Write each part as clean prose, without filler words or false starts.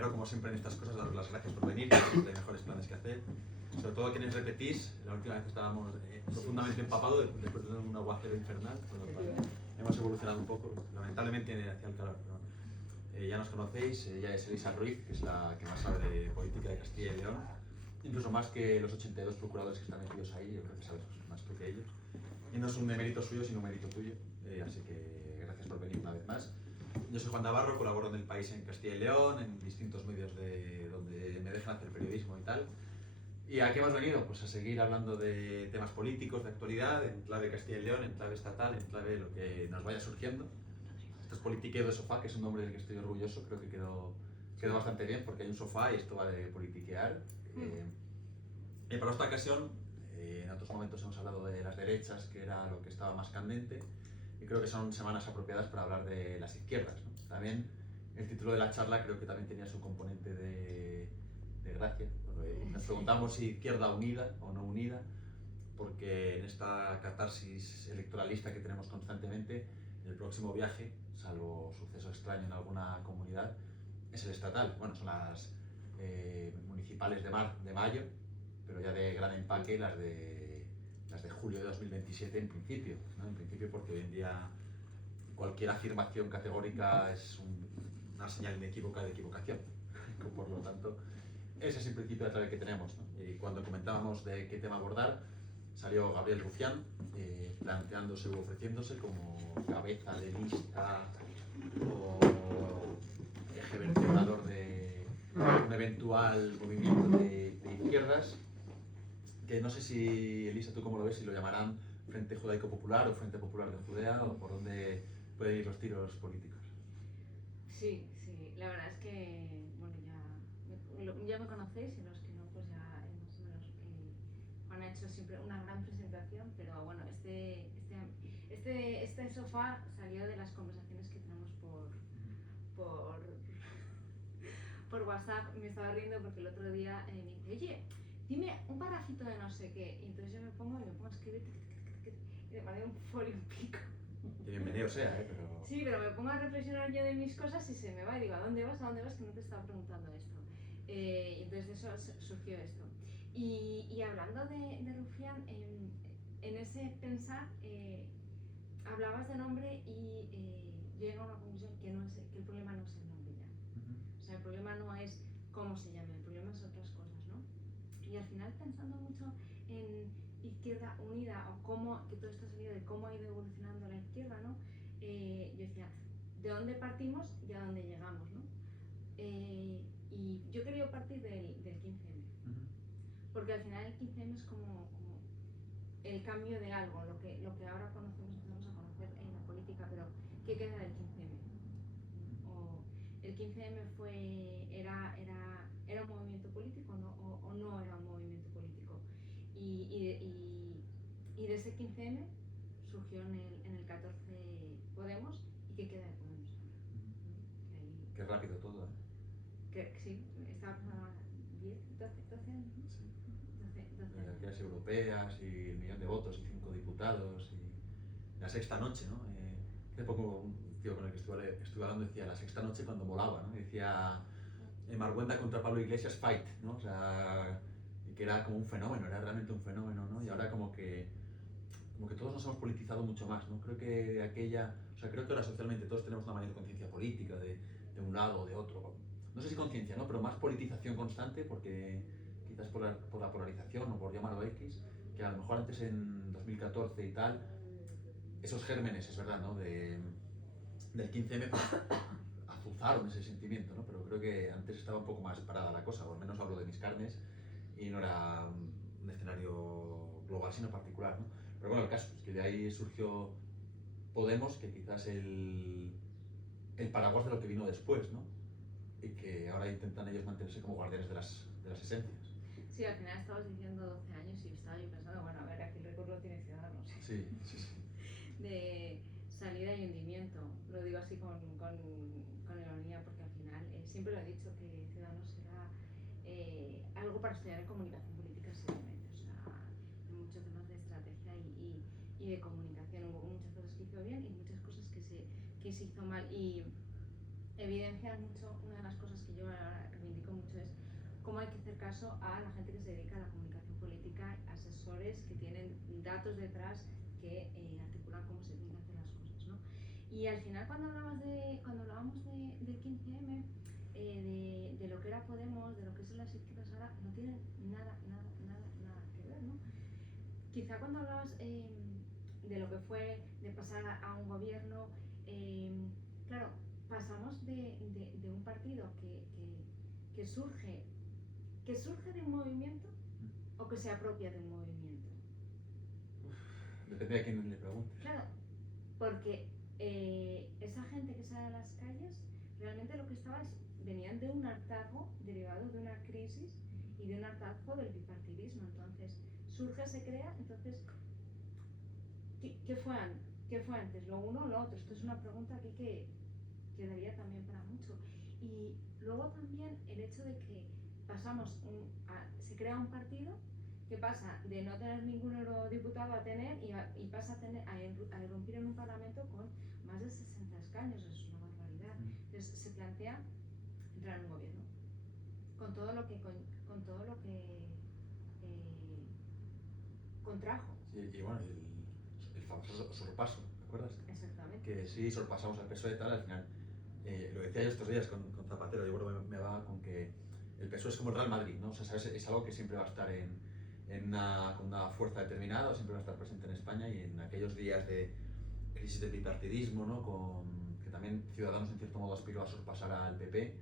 primero, como siempre en estas cosas, daros las gracias por venir, que siempre hay mejores planes que hacer. Sobre todo quienes repetís, la última vez estábamos profundamente empapados después de un aguacero infernal, con lo cual hemos evolucionado un poco, lamentablemente hacia el calor. Pero, ya nos conocéis, ella es Elisa Ruiz, que es la que más sabe de política de Castilla y León, incluso más que los 82 procuradores que están metidos ahí, yo creo que sabes más tú que ellos. Y no es un mérito suyo, sino un mérito tuyo, así que gracias por venir una vez más. Yo soy Juan Navarro, colaboro en El País en Castilla y León, en distintos medios donde me dejan hacer periodismo y tal. ¿Y a qué hemos venido? Pues a seguir hablando de temas políticos, de actualidad, en clave Castilla y León, en clave estatal, en clave lo que nos vaya surgiendo. Esto es Politiqueo de Sofá, que es un nombre del que estoy orgulloso, creo que quedó bastante bien porque hay un sofá y esto va de politiquear. Y para esta ocasión, en otros momentos hemos hablado de las derechas, que era lo que estaba más candente, y creo que son semanas apropiadas para hablar de las izquierdas, ¿no? También el título de la charla creo que también tenía su componente de gracia. Nos preguntamos si izquierda unida o no unida, porque en esta catarsis electoralista que tenemos constantemente, el próximo viaje, salvo suceso extraño en alguna comunidad, es el estatal. Bueno, son las municipales de mayo, pero ya de gran empaque las de julio de 2027 en principio, ¿no? En principio, porque hoy en día cualquier afirmación categórica es una señal inequívoca de equivocación. Por lo tanto, ese es el principio de clave que tenemos, ¿no? Y cuando comentábamos de qué tema abordar, salió Gabriel Rufián planteándose u ofreciéndose como cabeza de lista o eje vertebrador de un eventual movimiento de izquierdas, que no sé si, Elisa, tú cómo lo ves, si lo llamarán Frente Judaico Popular o Frente Popular de Judea, o por dónde pueden ir los tiros políticos. Sí, la verdad es que, bueno, ya me conocéis y los que no, pues ya más o menos Juan ha hecho siempre una gran presentación, pero bueno, este sofá salió de las conversaciones que tenemos por, por WhatsApp. Me estaba riendo porque el otro día me dice, oye, dime un parrafito de no sé qué, y entonces yo me pongo a escribir y me pone un folio un pico. Bienvenido sea, pero... Sí, pero me pongo a reflexionar yo de mis cosas y se me va y digo, ¿a dónde vas? ¿A dónde vas? Que no te estaba preguntando esto. Entonces de eso surgió esto. Y hablando de Rufián, en ese pensar, hablabas de nombre y yo llego a una conclusión que el problema no es el nombre ya. O sea, el problema no es cómo se llama, el problema es otras cosas, ¿no? Y al final, pensando mucho en Izquierda Unida o cómo, que todo esto ha salido de cómo ha ido evolucionando la izquierda, ¿no? Yo decía, ¿de dónde partimos y a dónde llegamos, ¿no? Y yo quería partir del 15M, porque al final el 15M es como el cambio de algo, lo que ahora conocemos, empezamos a conocer en la política, pero ¿qué queda del 15M? O el 15M era un movimiento político, ¿no? o no era un movimiento político. Y de ese 15M surgió en el 14 Podemos. ¿Y qué queda de Podemos ahora? Qué rápido todo, ¿eh? Sí, estaba pasando 10, 12 años, ¿no? Sí. 12 años. Las europeas y el millón de votos y 5 diputados y la sexta noche, ¿no? Hace poco un tío con el que estuve hablando decía la sexta noche cuando molaba, ¿no? Decía Marguenda contra Pablo Iglesias fight, ¿no? O sea, que era como un fenómeno, era realmente un fenómeno, ¿no? Y ahora como que todos nos hemos politizado mucho más, ¿no? Creo que creo que ahora socialmente todos tenemos una mayor conciencia política de un lado o de otro. No sé si conciencia, ¿no? Pero más politización constante porque quizás por la polarización o por llamarlo X, que a lo mejor antes en 2014 y tal, esos gérmenes, es verdad, ¿no? Del 15M pues, azuzaron ese sentimiento, ¿no? Pero creo que antes estaba un poco más parada la cosa, o al menos hablo de mis carnes, y no era un escenario global, sino particular, ¿no? Pero bueno, el caso es que de ahí surgió Podemos, que quizás el paraguas de lo que vino después, ¿no? Y que ahora intentan ellos mantenerse como guardianes de las esencias. Sí, al final estabas diciendo 12 años y estaba yo pensando, bueno, a ver, aquí el récord lo tiene Ciudadanos. Sí. De salida y hundimiento. Lo digo así con ironía porque al final siempre lo he dicho que Ciudadanos era algo para estudiar en comunicación política seriamente. O sea, en muchos temas de estrategia y de comunicación. Hubo muchas cosas que hizo bien y muchas cosas que se hizo mal. Y evidencian mucho, una de las cosas que yo ahora reivindico mucho es cómo hay que hacer caso a la gente que se dedica a la comunicación política, asesores que tienen datos detrás que articulan cómo se tienen que hacer las cosas, ¿no? Y al final cuando hablábamos del 15M, de lo que era Podemos, de lo que son las izquierdas ahora, no tienen nada que ver, ¿no? Quizá cuando hablabas de lo que fue de pasar a un gobierno, claro, pasamos de un partido que surge de un movimiento o que se apropia de un movimiento. Depende de quién le pregunte. Claro, porque esa gente que sale a las calles realmente lo que venían de un hartazgo derivado de una crisis y de un hartazgo del bipartidismo. Entonces surge, se crea, entonces ¿qué fue antes? ¿Lo uno o lo otro? Esto es una pregunta aquí que daría también para mucho. Y luego también el hecho de que se crea un partido que pasa de no tener ningún eurodiputado a tener y pasa a irrumpir en un parlamento con más de 60 escaños. Eso es una barbaridad. Entonces se plantea entrar en un gobierno con todo lo que contrajo. Sí, y bueno, el famoso sorpaso, ¿te acuerdas? Exactamente. Que sí, sorpasamos al PSOE y tal, al final, lo decía yo estos días con Zapatero, yo creo que me va con que el PSOE es como el Real Madrid, ¿no? O sea, es algo que siempre va a estar con una fuerza determinada, siempre va a estar presente en España, y en aquellos días de crisis del bipartidismo, ¿no? Que también Ciudadanos en cierto modo aspiró a sorpasar al PP,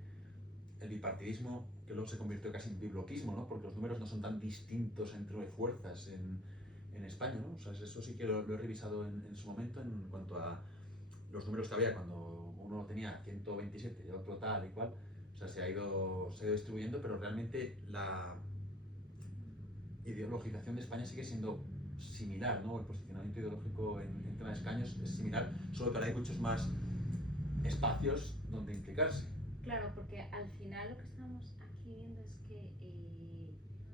el bipartidismo que luego se convirtió casi en bibloquismo, ¿no? Porque los números no son tan distintos entre fuerzas en España, ¿no? O sea, eso sí que lo he revisado en su momento en cuanto a los números que había cuando uno tenía 127 y otro tal y cual. O sea, se ha ido distribuyendo, pero realmente la ideologización de España sigue siendo similar, ¿no? El posicionamiento ideológico en tema de escaños es similar, solo que ahora hay muchos más espacios donde implicarse. Claro, porque al final lo que estamos aquí viendo es que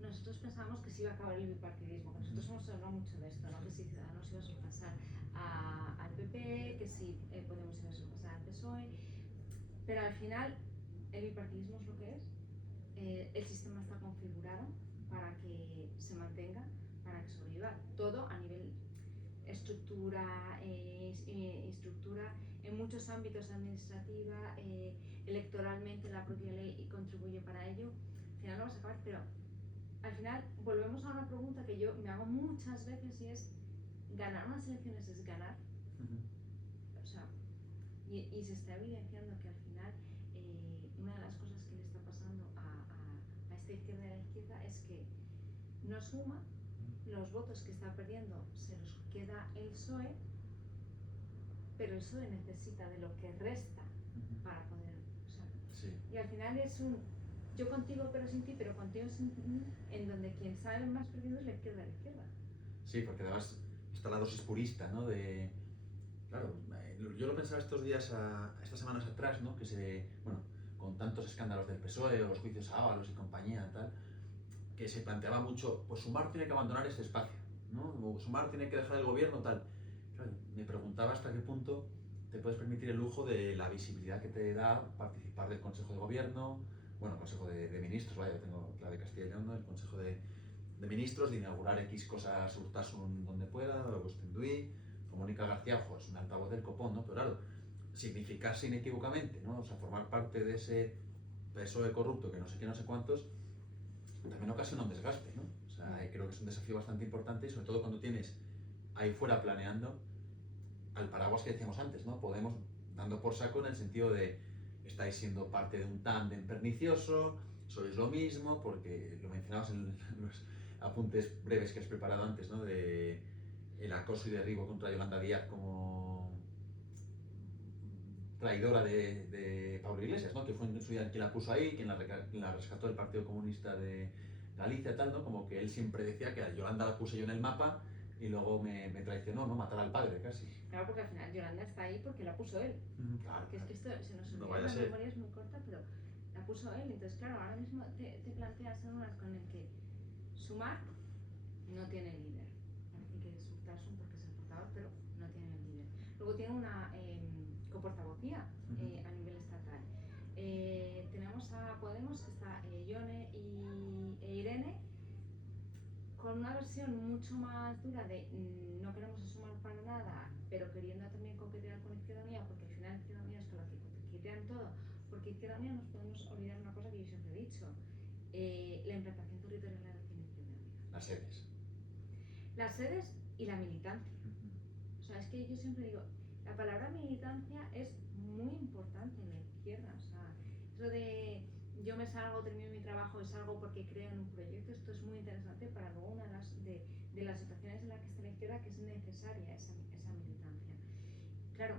nosotros pensábamos que se iba a acabar el bipartidismo. Nosotros hemos hablado mucho de esto, ¿no? Que si Ciudadanos iba a sorpasar al PP, que si Podemos iba a sorpasar al PSOE, pero al final el bipartidismo es lo que es. El sistema está configurado para que se mantenga, para que sobreviva. Todo a nivel estructura, en muchos ámbitos administrativa, electoralmente la propia ley contribuye para ello. Al final lo vas a acabar, pero al final volvemos a una pregunta que yo me hago muchas veces y es: ¿ganar unas elecciones es ganar? O sea, y se está evidenciando que al final una de las cosas que le está pasando a esta izquierda y a la izquierda es que no suma. Los votos que está perdiendo se los queda el PSOE, pero el PSOE necesita de lo que resta para poder, o sea, sí. Y al final es un yo contigo pero sin ti, pero contigo sin ti, en donde quien sale más perdiendo es la izquierda. Sí, porque además está la dosis purista, ¿no? Claro, yo lo pensaba estos días, estas semanas atrás, ¿no? Bueno, con tantos escándalos del PSOE, los juicios a Ábalos y compañía, tal, que se planteaba mucho, pues Sumar tiene que abandonar este espacio, ¿no? O Sumar tiene que dejar el gobierno, tal. Claro, me preguntaba hasta qué punto te puedes permitir el lujo de la visibilidad que te da participar del Consejo de Gobierno, bueno, Consejo de Ministros, vaya, tengo la de Castilla y León, ¿no? El Consejo de Ministros, de inaugurar X cosas Urtasun donde pueda, o Gostendui, o Mónica García, ojo, es un altavoz del copón, ¿no? Pero claro, significarse inequívocamente, ¿no? O sea, formar parte de ese PSOE corrupto que no sé qué, no sé cuántos, también ocasiona un desgaste, ¿no? O sea, creo que es un desafío bastante importante, y sobre todo cuando tienes ahí fuera planeando al paraguas que decíamos antes, ¿no? Podemos dando por saco en el sentido de estáis siendo parte de un tándem pernicioso, sois lo mismo, porque lo mencionabas en los apuntes breves que has preparado antes, ¿no? De el acoso y derribo contra Yolanda Díaz como traidora de Pablo Iglesias, ¿no? Que fue en su día quien la puso ahí, quien la rescató del Partido Comunista de Galicia, tal, ¿no? Como que él siempre decía que a Yolanda la puse yo en el mapa y luego me traicionó, ¿no? Matar al padre, casi. Claro, porque al final Yolanda está ahí porque la puso él. Claro, que es que esto se nos olvida, no la memoria es muy corta, pero la puso él. Entonces, claro, ahora mismo te planteas en unas con el que Sumar no tiene líder. Parece que es Urtasun porque es el portavoz, pero no tiene líder. Luego tiene una coportavocía a nivel estatal. Podemos está Yone e Irene con una versión mucho más dura de no queremos asumar para nada, pero queriendo también coquetear con Izquierda Unida, porque al final Izquierda Unida es con la que coquetean todo, porque Izquierda Unida nos podemos olvidar una cosa que yo siempre he dicho, la implantación territorial de la Izquierda Unida. Las sedes. Las sedes y la militancia. O sea, es que yo siempre digo, la palabra militancia es muy importante en la izquierda. O sea, eso de yo me salgo, termino mi trabajo y salgo porque creo en un proyecto, esto es muy interesante para luego una de las situaciones en las que está la izquierda, que es necesaria esa militancia. Claro,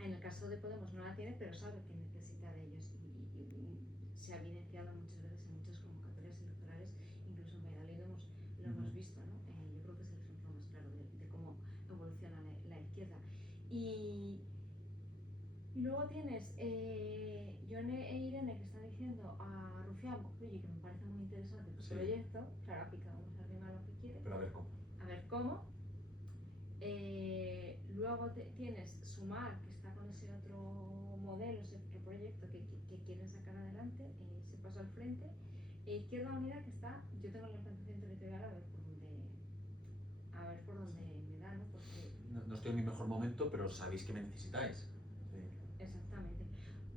en el caso de Podemos no la tiene, pero sabe que necesita de ellos y se ha evidenciado muchas veces en muchas convocatorias electorales, incluso en Valladolid lo hemos visto, ¿no? Yo creo que es el ejemplo más claro de cómo evoluciona la izquierda. Y luego tienes Yone e Irene que están diciendo a Rufián, oye, que me parece muy interesante tu proyecto, claro, aquí cada uno se arrima lo que quiere. Pero a ver cómo. A ver cómo. Luego tienes Sumar, que está con ese otro modelo, ese otro proyecto que quieren sacar adelante, se pasó al frente. Izquierda Unida, que está, yo tengo la implantación territorial, a ver por dónde me da, ¿no? Porque no estoy en mi mejor momento, pero sabéis que me necesitáis. Sí. Exactamente.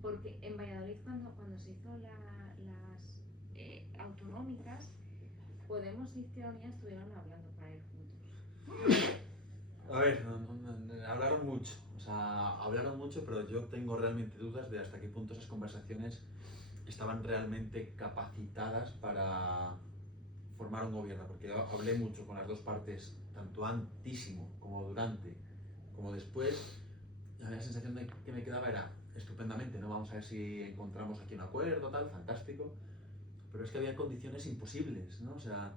Porque en Valladolid, cuando se hizo las autonómicas, Podemos y Izquierda Unida estuvieron hablando para ir juntos. A ver, hablaron mucho, o sea, hablaron mucho, pero yo tengo realmente dudas de hasta qué punto esas conversaciones estaban realmente capacitadas para formar un gobierno, porque yo hablé mucho con las dos partes, tanto antísimo como durante, como después. La sensación que me quedaba era estupendamente, ¿no? Vamos a ver si encontramos aquí un acuerdo, tal, fantástico, pero es que había condiciones imposibles, ¿no? O sea,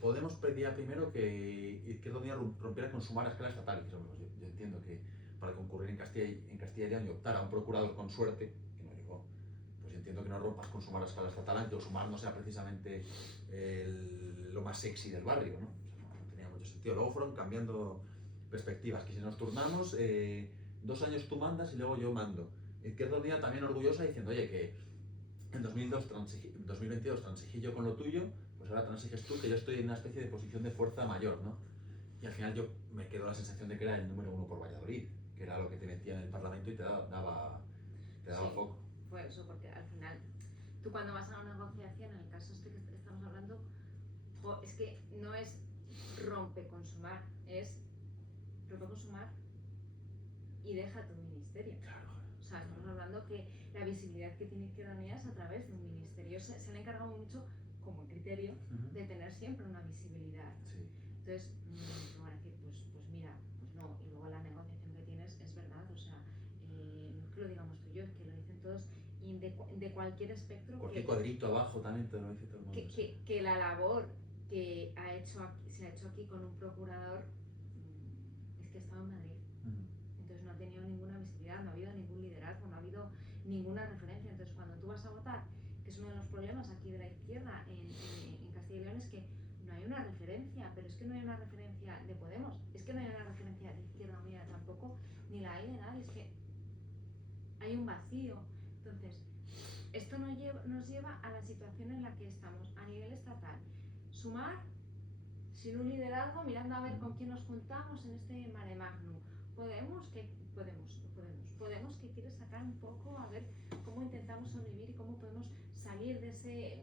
Podemos pedía primero que Izquierda Unida rompiera con Sumar a escala estatal. Yo entiendo que para concurrir en Castilla y León y optar a un procurador con suerte, que no llegó, pues entiendo que no rompas con Sumar a escala estatal, aunque Sumar no sea precisamente lo más sexy del barrio, ¿no? O sea, no tenía mucho sentido. Luego fueron cambiando perspectivas, que si nos turnamos, 2 años tú mandas y luego yo mando. Izquierda Unida también orgullosa diciendo, oye, que en 2022 transigí yo con lo tuyo, pues ahora transiges tú, que yo estoy en una especie de posición de fuerza mayor, ¿no? Y al final yo me quedo la sensación de que era el número 1 por Valladolid, que era lo que te metía en el Parlamento y te daba sí, foco. Fue eso, porque al final, tú cuando vas a una negociación, en el caso este que estamos hablando, es que no es rompe con Sumar, es rompe con Sumar y deja tu ministerio. Claro. O sea, estamos hablando que la visibilidad que tiene Izquierda Unida es a través de un ministerio. Se han encargado mucho, como criterio, de tener siempre una visibilidad. Sí. Entonces, te van a decir, pues mira, pues no. Y luego la negociación que tienes es verdad, o sea, no es que lo digamos tú y yo, es que lo dicen todos y de cualquier espectro. Cualquier cuadrito abajo también te lo dice todo el mundo. Que la labor que se ha hecho aquí con un procurador es que ha estado en Madrid. Entonces no ha tenido ninguna visibilidad, no ha habido ningún liderazgo, no ha habido ninguna referencia. Entonces cuando tú vas a votar, que es uno de los problemas aquí de la izquierda en Castilla y León, es que no hay una referencia, pero es que no hay una referencia de Podemos, es que no hay una referencia de Izquierda Unida tampoco, ni la hay de nadie, es que hay un vacío. Entonces, esto nos lleva a la situación en la que estamos a nivel estatal. Sumar, sin un liderazgo, mirando a ver con quién nos juntamos en este mare magnum. Podemos que quiere sacar un poco a ver cómo intentamos sobrevivir y cómo podemos salir de ese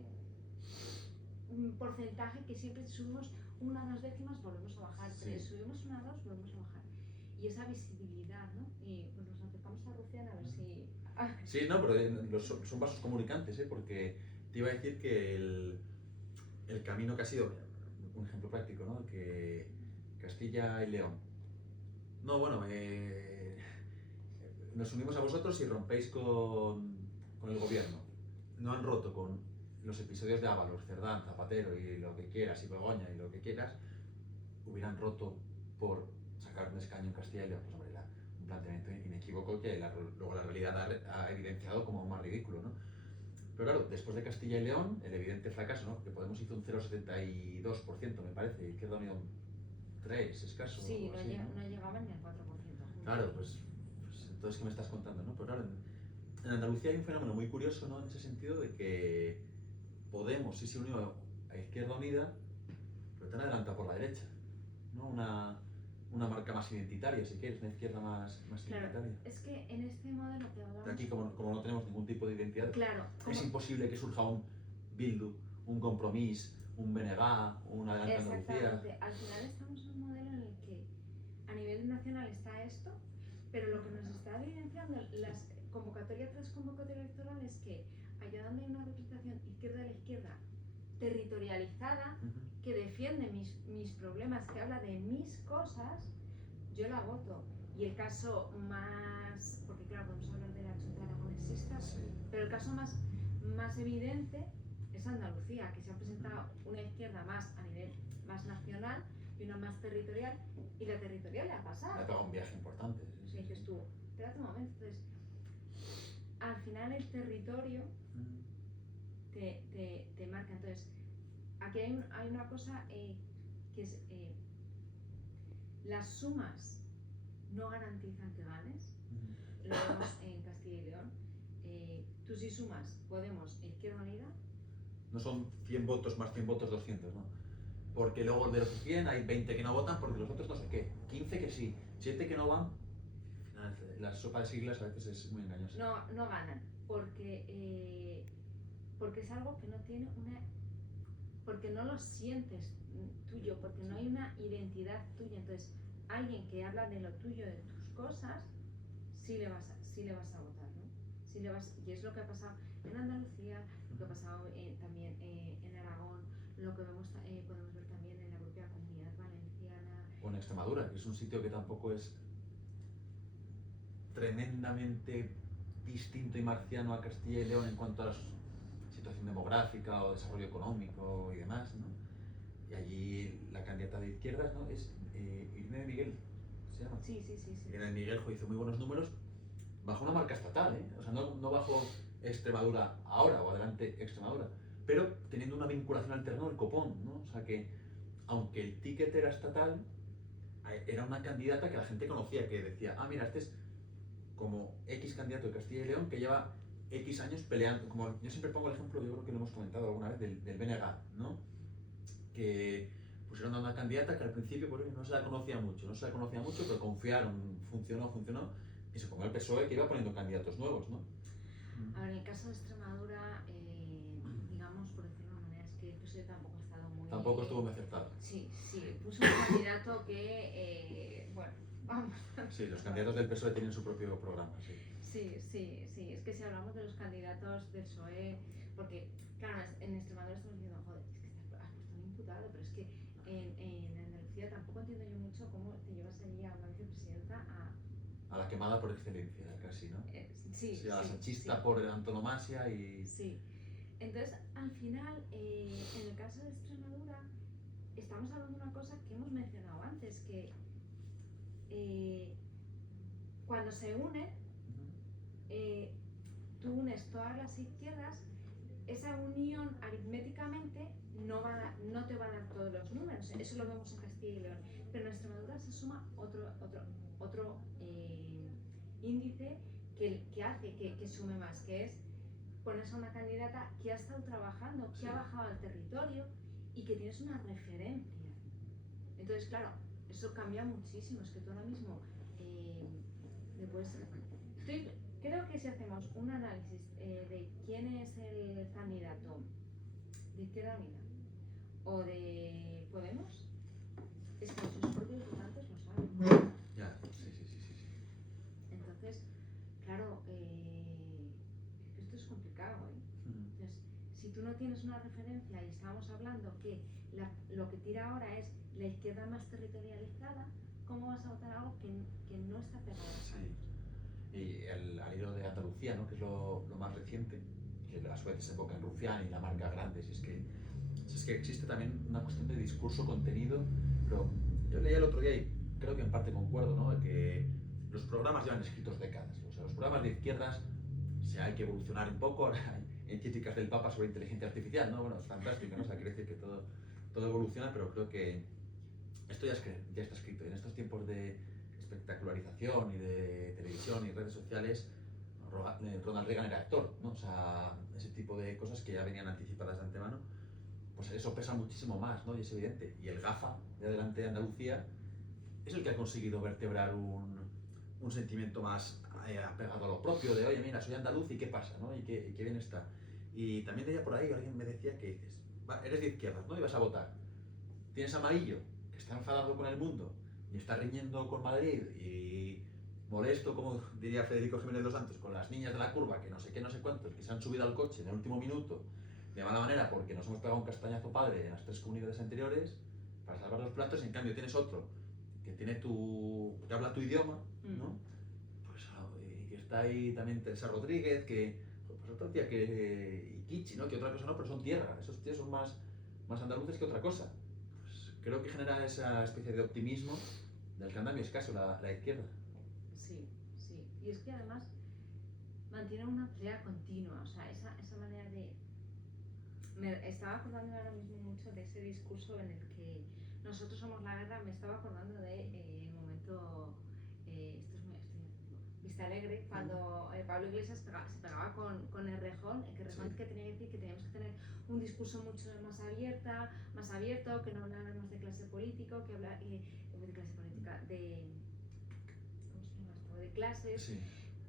porcentaje que siempre subimos 1 o 2 décimas, volvemos a bajar, 3, subimos 1 o 2, volvemos a bajar. Y esa visibilidad, ¿no? Y pues nos acercamos a Rufián a ver si... Sí, no, pero son vasos comunicantes, porque te iba a decir que el camino que ha sido, un ejemplo práctico, ¿no? Que Castilla y León. No, bueno, nos unimos a vosotros y rompéis con el gobierno. No han roto con los episodios de Ábalos, Cerdán, Zapatero y lo que quieras, y Begoña y lo que quieras, hubieran roto por sacar un escaño en Castilla y León. Pues hombre, un planteamiento inequívoco que luego la realidad ha evidenciado como más ridículo, ¿no? Pero claro, después de Castilla y León, el evidente fracaso, ¿no? Que Podemos hizo un 0,72%, me parece, y Izquierda Unida un 3 escaso. Sí, así, no llegaban ni al 4%. Claro, pues entonces, ¿qué me estás contando, no? Pero claro, en Andalucía hay un fenómeno muy curioso, ¿no? En ese sentido de que Podemos sí se unió a Izquierda Unida, pero te han adelantado por la derecha, ¿no? Una marca más identitaria, si quieres, una izquierda más Claro, identitaria. es que en este modelo que hablamos... Aquí, como no tenemos ningún tipo de identidad, Claro, es imposible que surja un Bildu, un Compromís, un BNG, un Adelante Andalucía. Exactamente. Al final estamos en un modelo en el que a nivel nacional está esto, pero lo que nos está evidenciando las convocatoria tras convocatoria electoral es que allá donde hay una representación izquierda de la izquierda territorializada, que defiende mis problemas, que habla de mis cosas, yo la voto. Y el caso más, porque claro, podemos hablar de la Chunta aragonesista, Sí. pero el caso más evidente es Andalucía, que se ha presentado una izquierda más a nivel más nacional y una más territorial, y la territorial le ha pasado. Le ha pegado un viaje importante. O sea, dices tú, espérate un momento, entonces, al final el territorio te marca. Entonces, aquí hay una cosa que es, las sumas no garantizan que ganes. Lo vemos en Castilla y León. Tú si sumas Podemos e Izquierda Unida, No son 100 votos más 100 votos 200, ¿no? Porque luego de los 100 hay 20 que no votan porque los otros no sé qué, 15 que sí, 7 que no van. La sopa de siglas a veces es muy engañosa. no ganan, porque es algo que no tiene una... porque no lo sientes tuyo, porque no hay una identidad tuya. Entonces, alguien que habla de lo tuyo, de tus cosas, sí le vas a votar, ¿no? Y es lo que ha pasado en Andalucía, lo que ha pasado también en Aragón, lo que podemos ver también en la propia Comunidad Valenciana. O en Extremadura, que es un sitio que tampoco es tremendamente distinto y marciano a Castilla y León en cuanto a la situación demográfica o desarrollo económico y demás, ¿no? Y allí la candidata de izquierdas, ¿no? Es Irene de Miguel, ¿se llama? Sí. Irene de Miguel hizo muy buenos números bajo una marca estatal, ¿eh? O sea, no bajo Extremadura ahora o adelante Extremadura, pero teniendo una vinculación al terreno del copón, ¿no? O sea que, aunque el ticket era estatal, era una candidata que la gente conocía, que decía, ah, mira, este es como X candidato de Castilla y León que lleva X años peleando. Como yo siempre pongo el ejemplo, yo creo que lo hemos comentado alguna vez, del BNG, ¿no? Que pusieron a una candidata que al principio pues, no se la conocía mucho, pero confiaron, funcionó, y se ponía el PSOE que iba poniendo candidatos nuevos, ¿no? A ver, en el caso de Extremadura, digamos, por decirlo de una manera, es que el PSOE tampoco ha estado muy... Tampoco estuvo muy acertado. Sí, puso un candidato que, bueno, vamos. Sí, los candidatos del PSOE tienen su propio programa, sí. Sí, es que si hablamos de los candidatos del PSOE, porque, claro, en Extremadura estamos diciendo, joder, es que has puesto un imputado, pero es que en Andalucía tampoco entiendo yo mucho cómo te llevas allí a una vicepresidenta a la quemada por excelencia, casi, ¿no? Sí, a la sanchista por antonomasia y... Sí. Entonces, al final, en el caso de Extremadura, estamos hablando de una cosa que hemos mencionado antes, que cuando se unen, tú unes todas las izquierdas, esa unión aritméticamente no te va a dar todos los números. Eso lo vemos en Castilla y León. Pero en Extremadura se suma otro índice que hace que sume más, que es pones a una candidata que ha estado trabajando, que ha bajado al territorio y que tienes una referencia. Entonces, claro, eso cambia muchísimo. Es que tú ahora mismo creo que si hacemos un análisis de quién es el candidato de Izquierda Unida o de Podemos, es que sus propios votantes lo saben. Ya, sí. Entonces, claro, esto es complicado, ¿eh? Entonces, si tú no tienes una referencia y estábamos hablando que lo que tira ahora es la izquierda más territorializada, ¿cómo vas a votar algo que no está pegado? Sí. Y al hilo de Andalucía, ¿no? Que es lo más reciente, que a su vez se enfoca en Rufián y la marca grande, si es que existe también una cuestión de discurso, contenido, pero yo leía el otro día y creo que en parte concuerdo, ¿no? De que los programas llevan escritos décadas, o sea, los programas de izquierdas, hay que evolucionar un poco, ahora hay encíclicas del Papa sobre inteligencia artificial, ¿no? Bueno, es fantástico, ¿no? O sea, quiere decir que todo evoluciona, pero creo que esto ya está escrito. En estos tiempos de espectacularización y de televisión y redes sociales, Ronald Reagan era actor, ¿no? O sea, ese tipo de cosas que ya venían anticipadas de antemano, pues eso pesa muchísimo más, ¿no? Y es evidente. Y el GAFA de Adelante de Andalucía es el que ha conseguido vertebrar un sentimiento más apegado a lo propio, de oye, mira, soy andaluz y qué pasa, ¿no? Y qué bien está. Y también leía por ahí, alguien me decía que dices, eres de izquierdas, ¿no? Y vas a votar. Tienes a Amarillo, que está enfadado con el mundo y está riñendo con Madrid y molesto, como diría Federico Jiménez dos Santos, con las niñas de la curva, que no sé qué, no sé cuántos, que se han subido al coche en el último minuto de mala manera porque nos hemos pegado un castañazo padre en las 3 comunidades anteriores para salvar los platos, y en cambio tienes otro que habla tu idioma, ¿no? Pues, y que está ahí también Teresa Rodríguez, que pues otra tía y Kichi, ¿no? Que otra cosa no, pero son tierra, esos tíos son más andaluces que otra cosa. Pues creo que genera esa especie de optimismo del que anda mi escaso la izquierda. Sí, sí. Y es que además mantiene una pelea continua, o sea, esa manera de... Me estaba acordando ahora mismo mucho de ese discurso en el que nosotros somos la guerra. Me estaba acordando de el momento, Vista Alegre, cuando Pablo Iglesias se pegaba con Errejón, que Errejón Sí. que tenía que decir que teníamos que tener un discurso mucho más abierto, que no hablara más de clase político, que hablara de clase política, ¿cómo se llama esto? De clases, Sí.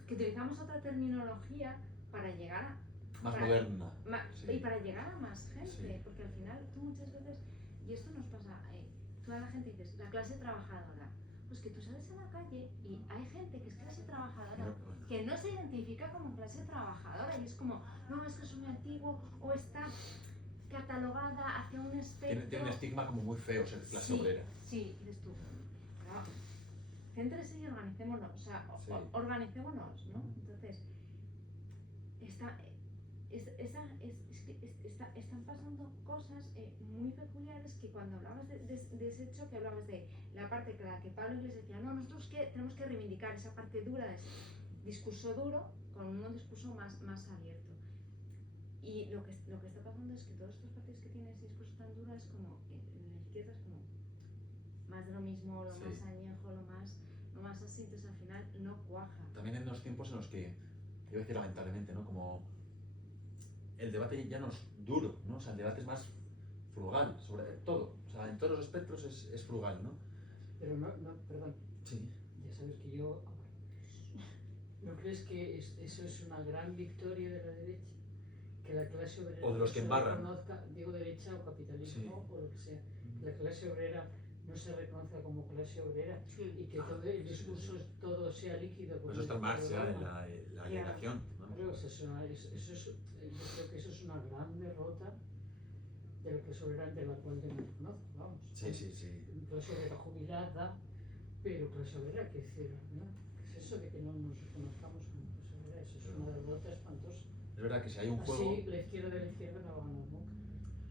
que utilizamos otra terminología para llegar a Más moderna. Sí. Y para llegar a más gente, Sí. porque al final tú muchas veces, y esto nos pasa, toda la gente dices, la clase trabajadora, pues que tú sales a la calle y hay gente que es clase trabajadora, que no se identifica como clase trabajadora, y es como, no, es que es muy antiguo, o está catalogada hacia un espectro. Tiene un estigma como muy feo ser clase obrera. Sí, dices tú, pero céntrese y organicémonos, o sea, sí. Organicémonos, ¿no? Entonces, están pasando cosas muy peculiares, que cuando hablabas de ese hecho, que hablabas de la parte que Pablo Iglesias decía, no, nosotros tenemos que reivindicar esa parte dura de ese discurso duro con un discurso más abierto. Y lo que está pasando es que todos estos partidos que tienen ese discurso tan duro es como, en la izquierda es como más de lo mismo, lo más añejo, lo más así, entonces al final no cuaja. También en unos tiempos en los que, iba a decir lamentablemente, ¿no? Como el debate ya no es duro, ¿no? O sea, el debate es más frugal, sobre todo. O sea, en todos los espectros es frugal, ¿no? Pero no, perdón. Sí. Ya sabes que yo... ¿No crees que eso es una gran victoria de la derecha? Que la clase obrera... O de los que embarran. Reconozca, digo derecha o capitalismo o lo que sea. Que la clase obrera no se reconozca como clase obrera y que todo el discurso todo sea líquido. Eso está en Marx ya, en la alienación, ¿no? Claro, yo creo que eso es una gran derrota de la clase obrera, de la cual yo me reconozco, vamos. Sí. Clase obrera jubilada, pero clase obrera, ¿qué decir? ¿No? ¿Qué es eso de que no nos reconozcamos como clase obrera? Eso es una derrota espantosa. Es verdad que si hay un juego... Así la izquierda de la izquierda no va a ganar nunca.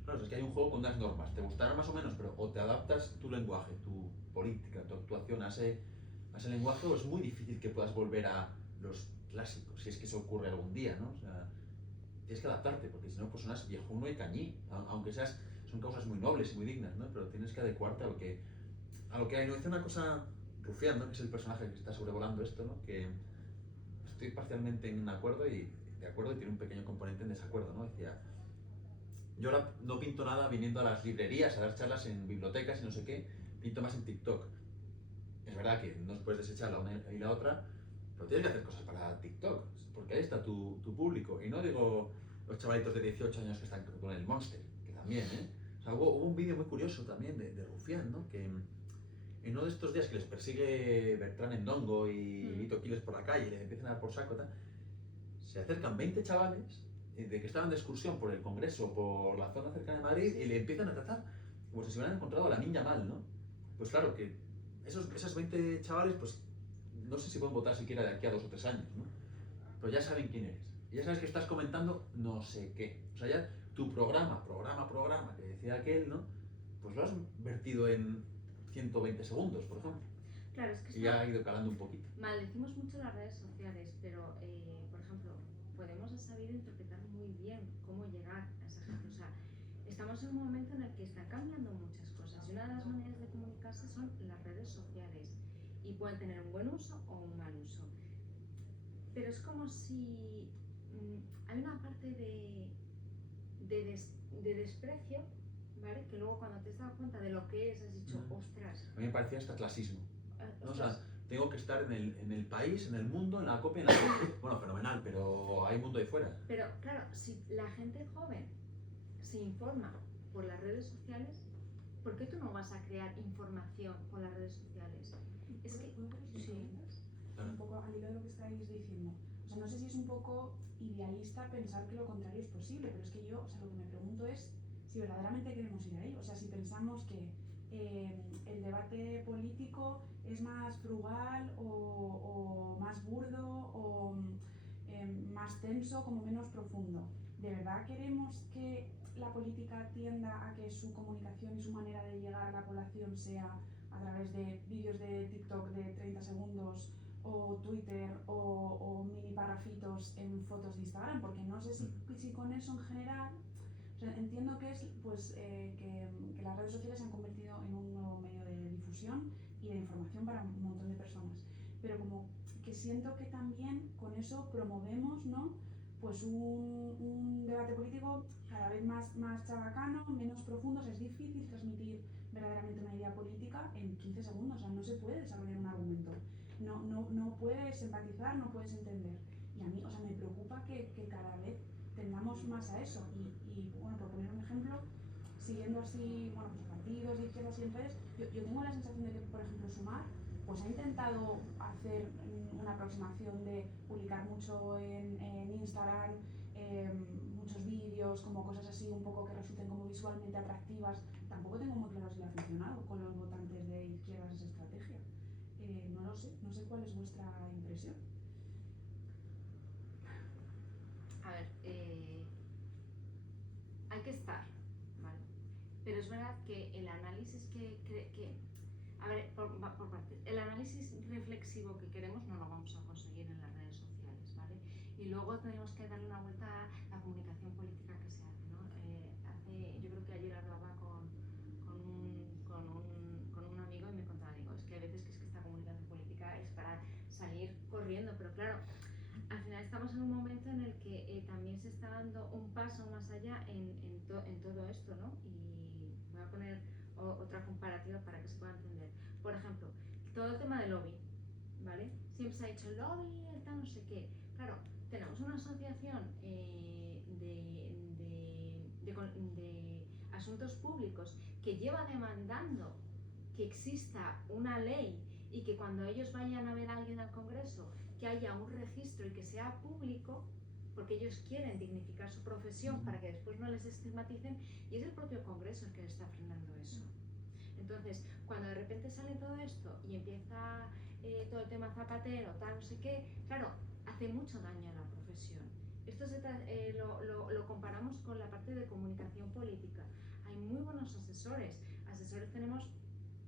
Claro, es que hay un juego con unas normas, te gustará más o menos, pero o te adaptas tu lenguaje, tu política, tu actuación a ese lenguaje, o es muy difícil que puedas volver a los clásicos, si es que eso ocurre algún día, ¿no? O sea, tienes que adaptarte, porque si no, pues sonas viejuno y cañí, aunque son causas muy nobles y muy dignas, ¿no? Pero tienes que adecuarte a lo que hay. No, dice una cosa Rufián, ¿no? Que es el personaje que está sobrevolando esto, ¿no? Que estoy parcialmente en acuerdo y tiene un pequeño componente en desacuerdo, ¿no? Decía, yo ahora no pinto nada viniendo a las librerías, a dar charlas en bibliotecas y no sé qué, pinto más en TikTok. Es verdad que no puedes desechar la una y la otra, pero tienes que hacer cosas para TikTok, porque ahí está tu público. Y no digo los chavalitos de 18 años que están con el Monster, que también, ¿eh? O sea, hubo un vídeo muy curioso también de Rufián, ¿no? Que en uno de estos días que les persigue Bertrán Endongo y Vito Quiles por la calle y les empiezan a dar por saco, se acercan 20 chavales de que estaban de excursión por el Congreso, por la zona cercana de Madrid, y le empiezan a tratar como si se hubieran encontrado a la niña mal, ¿no? Pues claro que esos 20 chavales, pues no sé si pueden votar siquiera de aquí a 2 o 3 años, ¿no? Pero ya saben quién eres. Y ya sabes que estás comentando no sé qué. O sea, ya tu programa, que decía aquel, ¿no? Pues lo has vertido en 120 segundos, por ejemplo. Claro, es que y ya ha ido calando un poquito. Maldecimos mucho las redes sociales, pero, por ejemplo, Podemos ha sabido interpretar muy bien cómo llegar a esa gente. O sea, estamos en un momento en el que están cambiando muchas cosas y una de las maneras de comunicarse son las redes sociales y pueden tener un buen uso o un mal uso. pero es como si hay una parte de desprecio, ¿vale? Que luego cuando te has dado cuenta de lo que es, has dicho, ostras. A mí me parecía hasta clasismo, ¿no? O sea, Ostras. tengo que estar en el país, en el mundo, en la copia, en la copia. Bueno, fenomenal, pero hay mundo ahí fuera. Pero claro, si la gente joven se informa por las redes sociales, ¿por qué tú no vas a crear información con las redes sociales? Es que sí. Un poco al hilo de lo que estáis diciendo. O sea, no sé si es un poco idealista pensar que lo contrario es posible, pero es que yo, o sea, lo que me pregunto es si verdaderamente queremos ir ahí. O sea, si pensamos que el debate político es más frugal o más burdo o más tenso, como menos profundo. ¿De verdad queremos que la política tienda a que su comunicación y su manera de llegar a la población sea a través de vídeos de TikTok de 30 segundos o Twitter o mini parrafitos en fotos de Instagram? Porque no sé si con eso en general, o sea, entiendo que es pues que las redes sociales se han convertido en un nuevo medio de difusión y de información para un montón de personas, pero como que siento que también con eso promovemos, ¿no? Pues un debate político cada vez más chabacano, menos profundo. O sea, es difícil transmitir verdaderamente una idea política en 15 segundos, o sea, no se puede desarrollar un argumento. No puedes empatizar, no puedes entender. Y a mí, o sea, me preocupa que cada vez tendamos más a eso. Y bueno, por poner un ejemplo, siguiendo así, bueno, pues partidos de izquierdas y en redes, yo tengo la sensación de que, por ejemplo, Sumar, pues ha intentado hacer una aproximación de publicar mucho en Instagram, muchos vídeos, como cosas así un poco que resulten como visualmente atractivas. Tampoco tengo muy claro si le ha funcionado con los votantes de izquierdas esa estrategia. No lo sé, no sé cuál es vuestra impresión. A ver, hay que estar, ¿vale? Pero es verdad que el análisis a ver, por partes, el análisis reflexivo que queremos no lo vamos a conseguir en las redes sociales, ¿vale? Y luego tenemos que darle una vuelta a la comunicación política que se hace, ¿no? Yo creo que ayer hablaba con un amigo y me contaba, digo, es que hay veces que esta comunicación política es para salir corriendo, pero claro, al final estamos en un momento en el que también se está dando un paso más allá en todo esto, ¿no? Y voy a poner otra comparativa para que se pueda entender. Por ejemplo, todo el tema del lobby, ¿vale? Siempre se ha dicho lobby, tal, no sé qué. Claro, tenemos una asociación de asuntos públicos que lleva demandando que exista una ley y que cuando ellos vayan a ver a alguien al Congreso que haya un registro y que sea público, porque ellos quieren dignificar su profesión para que después no les estigmaticen, y es el propio Congreso el que les está frenando eso. Entonces, cuando de repente sale todo esto y empieza todo el tema zapatero, tal, no sé qué, claro, hace mucho daño a la profesión. Esto lo comparamos con la parte de comunicación política. Hay muy buenos asesores. Asesores tenemos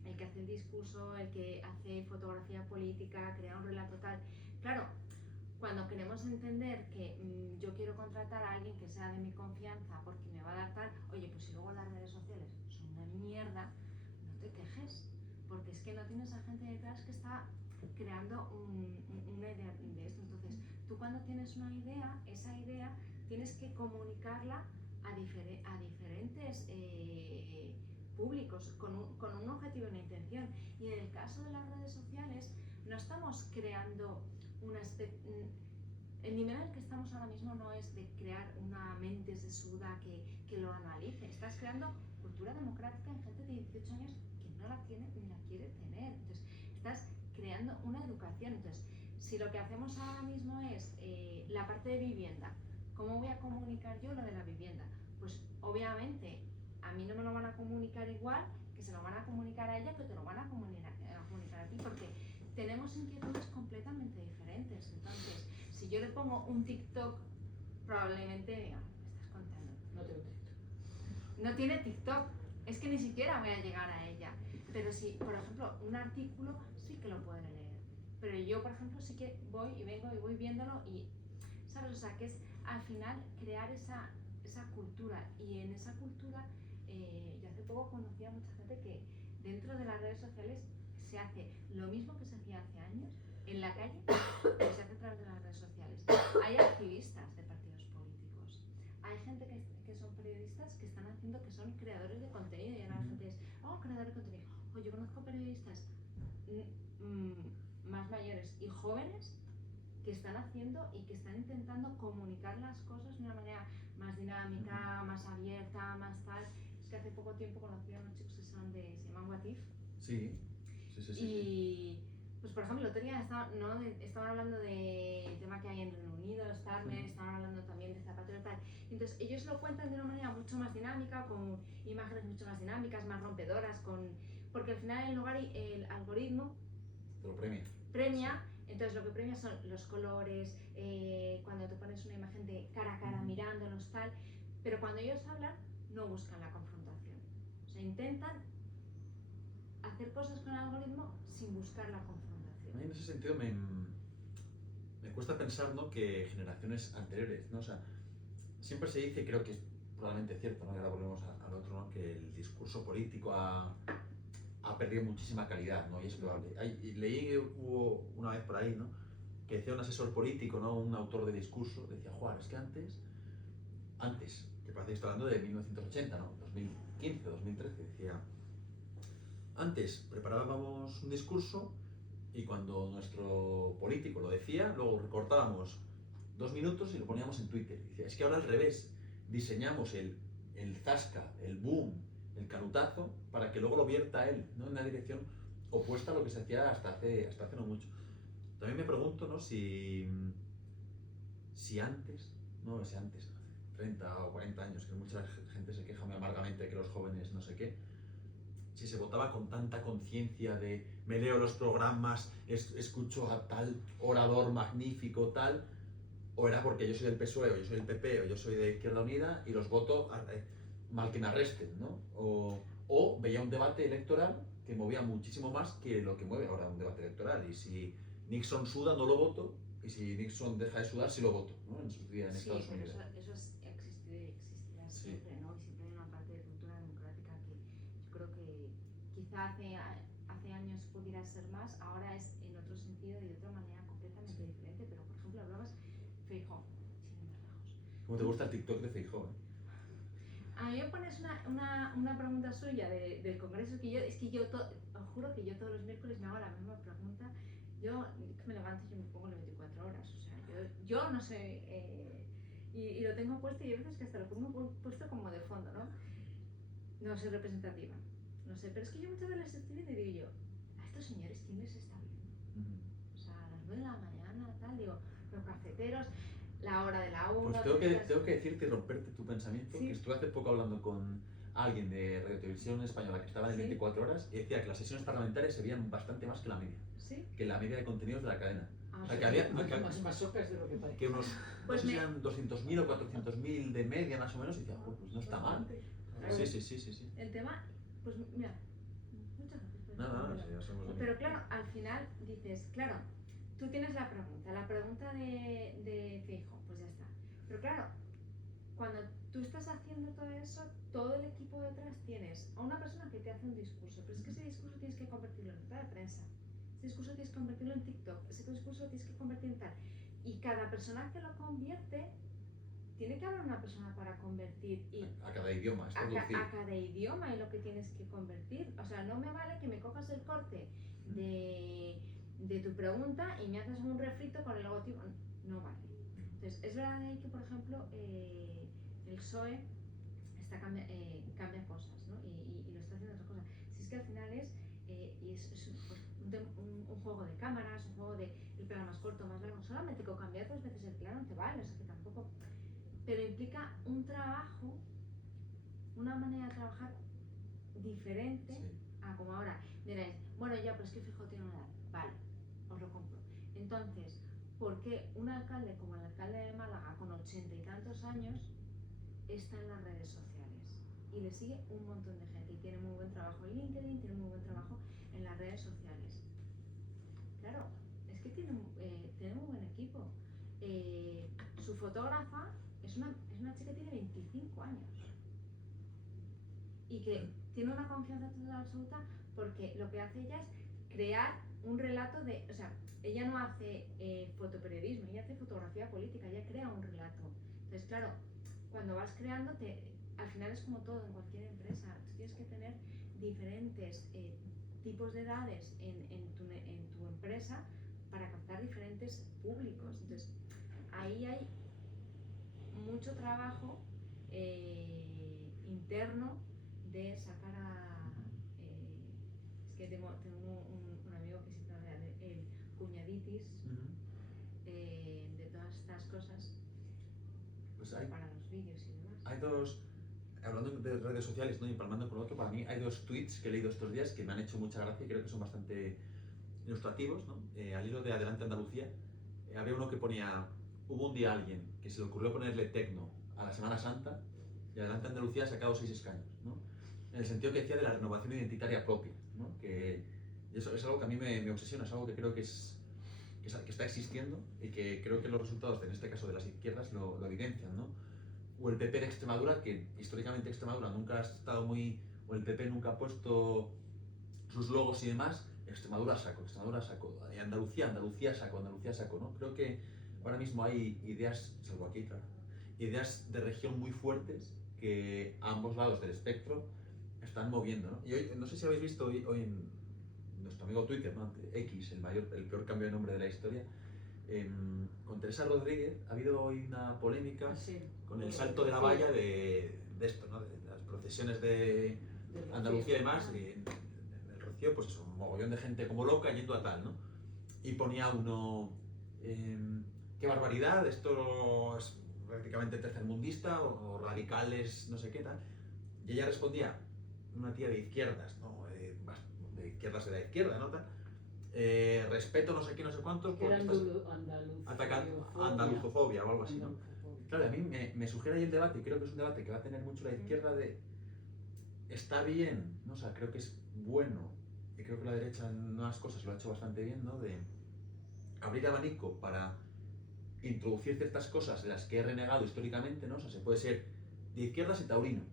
el que hace el discurso, el que hace fotografía política, crea un relato tal. Claro, cuando queremos entender que yo quiero contratar a alguien que sea de mi confianza porque me va a dar tal, oye, pues si luego las redes sociales son una mierda, no te quejes, porque es que no tienes a gente detrás que está creando una idea de esto. Entonces, tú cuando tienes una idea, esa idea tienes que comunicarla a diferentes públicos con un objetivo y una intención. Y en el caso de las redes sociales, no estamos creando el nivel en el que estamos ahora mismo no es de crear una mente sesuda que lo analice. Estás creando cultura democrática en gente de 18 años que no la tiene ni la quiere tener. Entonces, estás creando una educación. Entonces, si lo que hacemos ahora mismo es la parte de vivienda, ¿cómo voy a comunicar yo lo de la vivienda? Pues obviamente a mí no me lo van a comunicar igual que se lo van a comunicar a ella, que te lo van a comunicar a ti, porque tenemos inquietudes completamente diferentes. Entonces, si yo le pongo un TikTok, probablemente diga, ¿me estás contando? No tengo TikTok. No tiene TikTok, es que ni siquiera voy a llegar a ella. Pero si, por ejemplo, un artículo sí que lo puede leer. Pero yo, por ejemplo, sí que voy y vengo y voy viéndolo y, ¿sabes? O sea, que es al final crear esa cultura. Y en esa cultura, yo hace poco conocí a mucha gente que dentro de las redes sociales se hace lo mismo que se hacía hace años, en la calle, pero se hace a través de las redes sociales. Hay activistas de partidos políticos, hay gente que son periodistas que están haciendo, que son creadores de contenido, y ahora la gente es, creador de contenido. Yo conozco periodistas más mayores y jóvenes que están haciendo y que están intentando comunicar las cosas de una manera más dinámica, más abierta, más tal. Es que hace poco tiempo conocí a unos chicos que se llaman What If. Sí. Y pues por ejemplo, el otro día estaban hablando del tema que hay en Reino Unido, Starmer, estaban hablando también de Zapatero y tal. Entonces ellos lo cuentan de una manera mucho más dinámica, con imágenes mucho más dinámicas, más rompedoras, porque al final el algoritmo Te lo premia. Entonces lo que premia son los colores, cuando te pones una imagen de cara a cara mirándonos tal, pero cuando ellos hablan no buscan la confrontación. O sea, intentan hacer cosas con el algoritmo sin buscar la confrontación. A mí en ese sentido me cuesta pensar, ¿no?, que generaciones anteriores, ¿no? O sea, siempre se dice, creo que es probablemente cierto, ¿no?, y ahora volvemos al otro, ¿no?, que el discurso político ha perdido muchísima calidad, ¿no? Y es probable. Leí que hubo una vez por ahí, ¿no?, que decía un asesor político, ¿no?, un autor de discurso, decía, Juan, es que antes, que parece que está hablando de 1980, ¿no?, 2015, 2013, decía, antes preparábamos un discurso y cuando nuestro político lo decía, luego recortábamos 2 minutos y lo poníamos en Twitter. Decía, es que ahora al revés, diseñamos el zasca, el boom, el canutazo, para que luego lo vierta él, ¿no?, en una dirección opuesta a lo que se hacía hasta hace no mucho. También me pregunto, ¿no?, si antes, 30 o 40 años, que mucha gente se queja muy amargamente de que los jóvenes no sé qué, si se votaba con tanta conciencia de me leo los programas, escucho a tal orador magnífico, tal, o era porque yo soy del PSOE, o yo soy del PP, o yo soy de Izquierda Unida y los voto mal que me arresten, ¿no? O veía un debate electoral que movía muchísimo más que lo que mueve ahora un debate electoral. Y si Nixon suda, no lo voto, y si Nixon deja de sudar, sí lo voto, ¿no?, en sus días en Estados Unidos. Sí, pero eso existirá siempre, ¿no? Y siempre hay una parte de cultura democrática que yo creo que quizá hace años pudiera ser más, ahora es en otro sentido y de otra manera completamente diferente. Pero por ejemplo, hablabas Feijóo, sin ir más lejos. ¿Cómo te gusta el TikTok de Feijóo? A mí me pones una pregunta suya del Congreso que os juro que yo todos los miércoles me hago la misma pregunta. Yo me levanto y me pongo las 24 horas, o sea, yo no sé, y lo tengo puesto y hay veces que hasta lo pongo puesto como de fondo, ¿no? No soy representativa, no sé, pero es que yo muchas veces estoy viendo y digo yo, a estos señores, ¿quién les está viendo? O sea, a las 9 de la mañana, tal, digo, los cafeteros, la hora de la 1. Pues tengo que decirte y romperte tu pensamiento, que estuve hace poco hablando con alguien de Radio Televisión Española que estaba en 24 horas y decía que las sesiones parlamentarias se veían bastante más que la media. ¿Sí? Que la media de contenidos de la cadena. O sea, que había más socas de lo que parece. Que unos, pues no sé si eran 200.000 o 400.000 de media más o menos, y decía, pues no está mal. Sí. El tema, pues mira, muchas gracias. No, ya somos pero claro, al final dices, claro, tú tienes la pregunta de Feijóo, pues ya está. Pero claro, cuando tú estás haciendo todo eso, todo el equipo detrás tienes a una persona que te hace un discurso, pero es que ese discurso tienes que convertirlo en nota de prensa, ese discurso tienes que convertirlo en TikTok, ese discurso tienes que convertir en tal. Y cada persona que lo convierte, tiene que haber una persona para convertir a cada idioma, a cada idioma en lo que tienes que convertir. O sea, no me vale que me cojas el corte de tu pregunta y me haces un refrito con el logotipo. No vale. Entonces, es verdad ahí que, por ejemplo, el PSOE cambia cosas, ¿no? Y lo está haciendo otras cosas. Si es que al final es un juego de cámaras, un juego de el plano más corto, más largo. Solamente con cambiar 2 veces el plano te vale, o sea que tampoco. Pero implica un trabajo, una manera de trabajar diferente a como ahora. Diréis, bueno, ya, pero es que Feijóo tiene una edad. Vale, os lo compro. Entonces, ¿por qué un alcalde como el alcalde de Málaga, con 80 y tantos años, está en las redes sociales? Y le sigue un montón de gente. Y tiene muy buen trabajo en LinkedIn, tiene muy buen trabajo en las redes sociales. Claro, es que tiene muy buen equipo. Su fotógrafa es una chica que tiene 25 años. Y que tiene una confianza total absoluta porque lo que hace ella es crear un relato de, o sea, ella no hace fotoperiodismo, ella hace fotografía política, ella crea un relato. Entonces, claro, cuando vas creando, al final es como todo en cualquier empresa, tú tienes que tener diferentes tipos de edades en tu empresa para captar diferentes públicos. Entonces, ahí hay mucho trabajo interno de sacar a... es que tengo un amigo que siempre habla de el cuñaditis, de todas estas cosas, Pues para los vídeos y demás. hay dos, hablando de redes sociales, ¿no? Y empalmando con lo otro, para mí hay dos tweets que he leído estos días que me han hecho mucha gracia y creo que son bastante ilustrativos, ¿no? Al hilo de Adelante Andalucía, había uno que ponía, hubo un día alguien que se le ocurrió ponerle tecno a la Semana Santa y Adelante Andalucía ha sacado 6 escaños, ¿no? En el sentido que decía de la renovación identitaria propia, ¿no? Que eso es algo que a mí me obsesiona, es algo que creo que está existiendo y que creo que los resultados, en este caso de las izquierdas, lo evidencian, ¿no? O el PP de Extremadura, que históricamente Extremadura nunca ha estado muy, o el PP nunca ha puesto sus logos y demás, Extremadura saco, Andalucía saco, ¿no? Creo que ahora mismo hay ideas, salvo aquí, claro, ideas de región muy fuertes que a ambos lados del espectro están moviendo, ¿no? Y hoy, no sé si habéis visto hoy en nuestro amigo Twitter, ¿no? X, el peor cambio de nombre de la historia, con Teresa Rodríguez ha habido hoy una polémica con el salto de la valla de esto, ¿no? De las procesiones de Andalucía y demás, y en el Rocío, pues eso, un mogollón de gente como loca yendo a tal, ¿no? Y ponía uno, qué barbaridad, esto es prácticamente tercermundista o radicales, no sé qué tal. Y ella respondía, una tía de izquierdas, ¿no? De izquierdas de la izquierda, ¿no? Tal. Respeto no sé qué, no sé cuántos, porque estás atacando andaluzofobia o algo así, ¿no? Claro, a mí me sugiere ahí el debate, y creo que es un debate que va a tener mucho la izquierda de, está bien, ¿no? O sea, creo que es bueno, y creo que la derecha en unas cosas lo ha hecho bastante bien, ¿no? De abrir abanico para introducir ciertas cosas de las que he renegado históricamente, ¿no? O sea, se puede ser de izquierdas y taurino,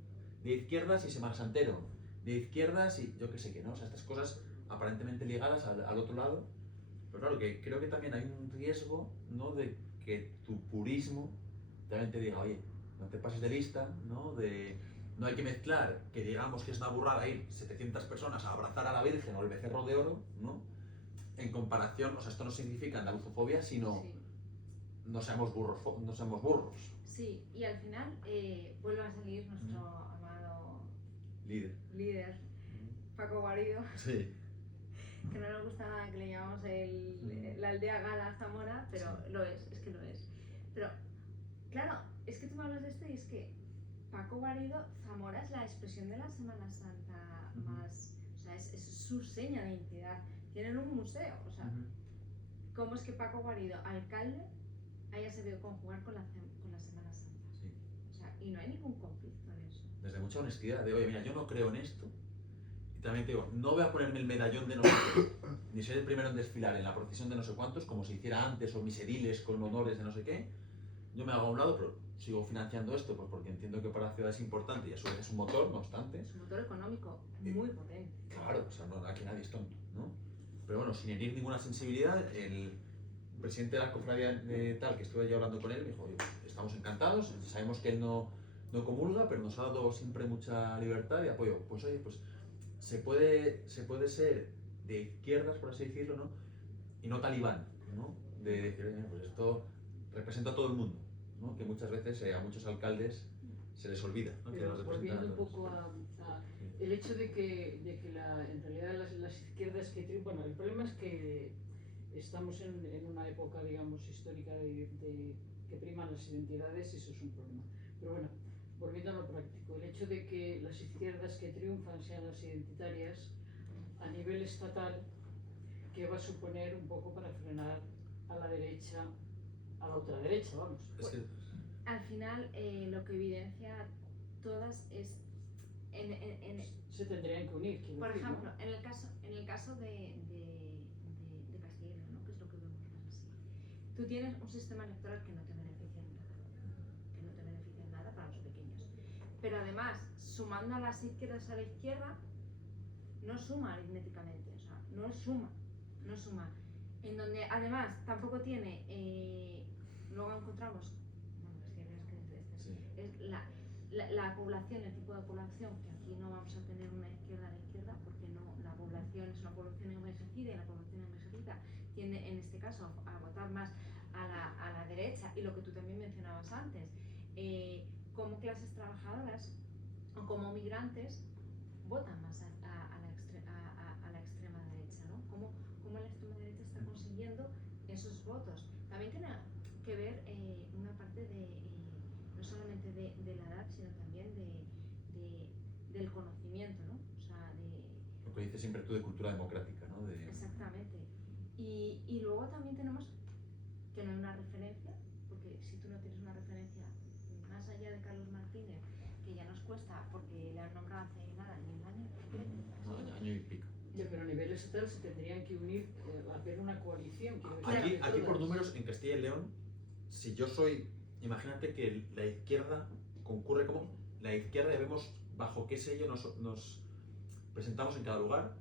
de izquierdas y semarsantero, de izquierdas y yo qué sé qué, ¿no? O sea, estas cosas aparentemente ligadas al otro lado, pero claro, que creo que también hay un riesgo, ¿no? De que tu purismo también te diga, oye, no te pases de lista, ¿no? No hay que mezclar que digamos que es una burrada ir 700 personas a abrazar a la Virgen o el becerro de oro, ¿no? En comparación, o sea, esto no significa andaluzofobia, sino no seamos burros. Sí, y al final vuelve a salir nuestro amado líder, Paco Guarido. Sí. Que no nos gusta nada que le llamamos la aldea gala Zamora, pero sí. Lo es que lo es. Pero, claro, es que tú me hablas de esto y es que Paco Guarido, Zamora es la expresión de la Semana Santa más, o sea, es su seña de identidad. Tienen un museo, o sea, ¿cómo es que Paco Guarido, alcalde, haya sabido conjugar con la Semana Santa? Sí. O sea, y no hay ningún conflicto en eso. Desde mucha honestidad, de oye, mira, yo no creo en esto. También te digo, no voy a ponerme el medallón de no sé qué, ni ser el primero en desfilar en la procesión de no sé cuántos, como se hiciera antes, o mis ediles con honores de no sé qué. Yo me hago a un lado, pero sigo financiando esto pues porque entiendo que para la ciudad es importante y a su vez es un motor, no obstante. Es un motor económico muy potente. Claro, o sea, no, aquí nadie es tonto, ¿no? Pero bueno, sin herir ninguna sensibilidad, el presidente de la cofradía de tal, que estuve yo hablando con él, me dijo, oye, estamos encantados, sabemos que él no comulga, pero nos ha dado siempre mucha libertad y apoyo. Pues oye, pues se puede ser de izquierdas, por así decirlo, ¿no? Y no talibán, ¿no? De decir, pues esto representa a todo el mundo, ¿no? Que muchas veces a muchos alcaldes se les olvida, ¿no? Que los representan a todos. Volviendo un poco el hecho de que en realidad las izquierdas que triunfan, bueno, el problema es que estamos en una época, digamos, histórica que priman las identidades y eso es un problema. Pero bueno, volviendo a lo práctico, el hecho de que las izquierdas que triunfan sean las identitarias a nivel estatal, ¿qué va a suponer un poco para frenar a la derecha, a la otra derecha, vamos? Al final, lo que evidencia todas es se tendrían que unir. Por decir, ejemplo, ¿no? en el caso de Castilla y León, ¿no? Que es lo que vemos más así. Tú tienes un sistema electoral que no te beneficia en nada para los pequeños. Pero además, sumando a las izquierdas a la izquierda, no suma aritméticamente, o sea, no suma. no suma. En donde además tampoco tiene, luego encontramos, bueno, es la población, el tipo de población, que aquí no vamos a tener una izquierda a la izquierda, porque no, la población es una población envejecida y la población envejecida tiende en este caso a votar más a la derecha, y lo que tú también mencionabas antes, como clases trabajadoras o como migrantes votan más a la extrema derecha, ¿no? Cómo la extrema derecha está consiguiendo esos votos. También tiene que ver una parte de, no solamente de la edad, sino también del conocimiento, ¿no? O sea, lo que dices siempre tú de cultura democrática, ¿no? Exactamente. Y luego también tenemos que no hay una referencia, porque si tú no tienes una referencia más allá de Carlos Martínez, que ya nos cuesta, porque le han nombrado hace nada, ni un año. No, año y pico. Ya, pero a nivel estatal se tendrían que unir, a hacer una coalición. Aquí por números, en Castilla y León, si yo soy, imagínate que la izquierda concurre como la izquierda y vemos bajo qué sello nos presentamos en cada lugar.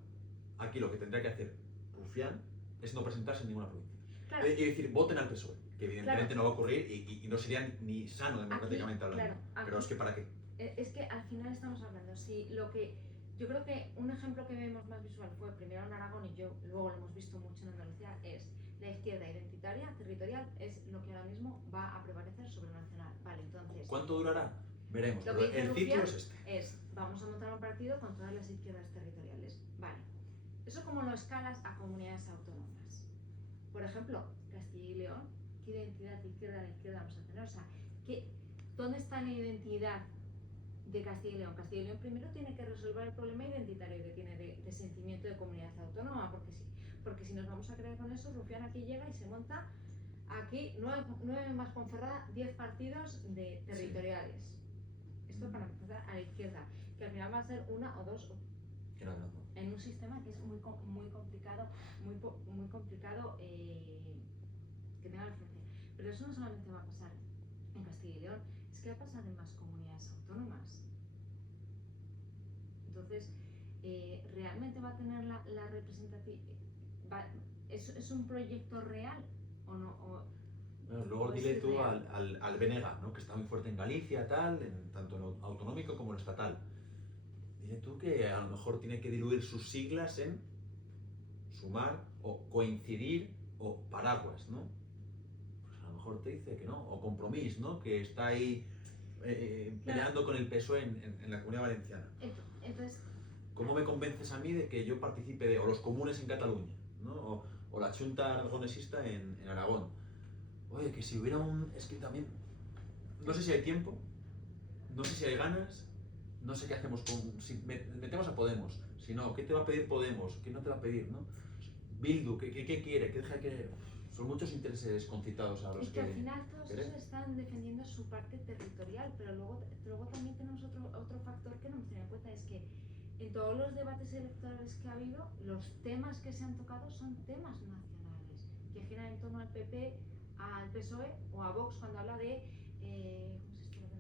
Aquí lo que tendría que hacer Rufián es no presentarse en ninguna provincia. Claro. Y decir, voten al PSOE, que evidentemente Claro. no va a ocurrir y no sería ni sano democráticamente hablando. Claro, Pero es que ¿para qué? Es que al final estamos hablando, si lo que yo creo que un ejemplo que vemos más visual fue primero en Aragón y luego lo hemos visto mucho en Andalucía, es la izquierda identitaria, territorial, es lo que ahora mismo va a prevalecer sobre lo nacional. Vale, entonces, ¿Cuánto durará? Veremos, lo pero que dice el ciclo Rufián es este. vamos a montar un partido con todas las izquierdas territoriales. Vale, eso como lo escalas a comunidades autónomas. Por ejemplo, Castilla y León, ¿qué identidad de izquierda a la izquierda vamos a tener? O sea, ¿dónde está la identidad de Castilla y León? Castilla y León primero tiene que resolver el problema identitario que tiene de sentimiento de comunidad autónoma, porque si nos vamos a creer con eso, Rufián aquí llega y se monta aquí 9 más Ponferrada, 10 partidos territoriales. Sí. Esto para empezar a la izquierda, que al final va a ser una o dos en un sistema que es muy complicado, muy complicado que tenga la frontera. Pero eso no solamente va a pasar en Castilla y León, es que va a pasar en más comunidades autónomas. Entonces, ¿realmente va a tener la representatividad? ¿Es un proyecto real o no? Bueno, luego dile tú al Benega, ¿no? Que está muy fuerte en Galicia, tal, tanto en lo autonómico como en lo estatal. Dile tú que a lo mejor tiene que diluir sus siglas en sumar o coincidir o paraguas, ¿no? Pues a lo mejor te dice que no, o Compromís, ¿no? Que está ahí peleando con el PSOE en la Comunidad Valenciana. Entonces, ¿cómo me convences a mí de que yo participe de o los comunes en Cataluña, ¿no? o la Xunta Aragonesista en Aragón? Oye, que si hubiera es que también, no sé si hay tiempo, no sé si hay ganas, no sé qué hacemos si metemos a Podemos, si no, ¿qué te va a pedir Podemos? ¿Qué no te va a pedir, no? Bildu, ¿qué quiere? ¿Qué deja que...? Son muchos intereses concitados a los que al final todos esos están defendiendo su parte territorial, pero luego también tenemos otro factor que no hemos tenido en cuenta, es que en todos los debates electorales que ha habido, los temas que se han tocado son temas nacionales, que giran en torno al PP, al PSOE o a Vox cuando habla de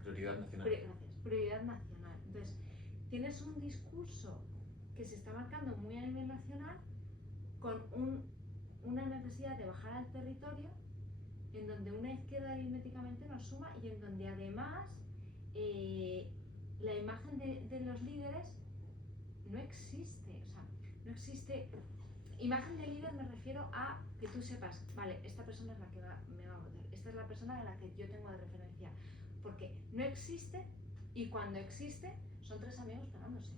prioridad nacional. Prioridad nacional. Entonces, tienes un discurso que se está marcando muy a nivel nacional con una necesidad de bajar al territorio, en donde una izquierda aritméticamente nos suma y en donde además la imagen de los líderes no existe. O sea, no existe. Imagen de líder me refiero a que tú sepas, vale, esta persona es la que me va a votar, esta es la persona a la que yo tengo de referencia, porque no existe, y cuando existe son 3 amigos pegándose.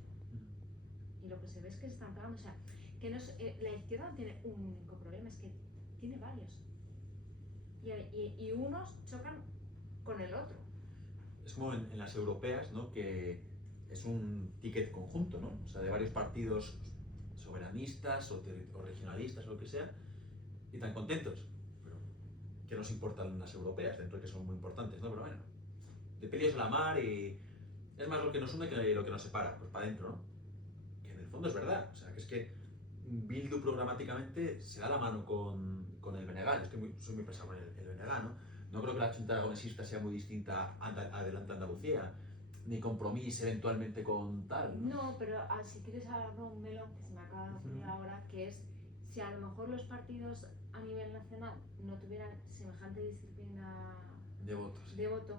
Y lo que se ve es que se están pegando. O sea, que no es, la izquierda no tiene un único problema, es que tiene varios. Y unos chocan con el otro. Es como en las europeas, ¿no? Que es un ticket conjunto, ¿no? O sea, de varios partidos soberanistas o regionalistas o lo que sea, y tan contentos. Pero, ¿qué nos importan las europeas? Dentro de que son muy importantes, ¿no? Pero bueno, de pelillos a la mar y es más lo que nos une que lo que nos separa, pues para adentro, ¿no? Que en el fondo es verdad. O sea, que es que Bildu programáticamente se da la mano con el Benega. Yo es que soy muy pesado con el Benega, ¿no? No creo que la Xunta Aragonesista sea muy distinta a Adelante Andalucía, ni Compromís eventualmente con tal, ¿no? No, pero si quieres hablar de un melón que se me acaba de ocurrir ahora, que es si a lo mejor los partidos a nivel nacional no tuvieran semejante disciplina De votos. de voto,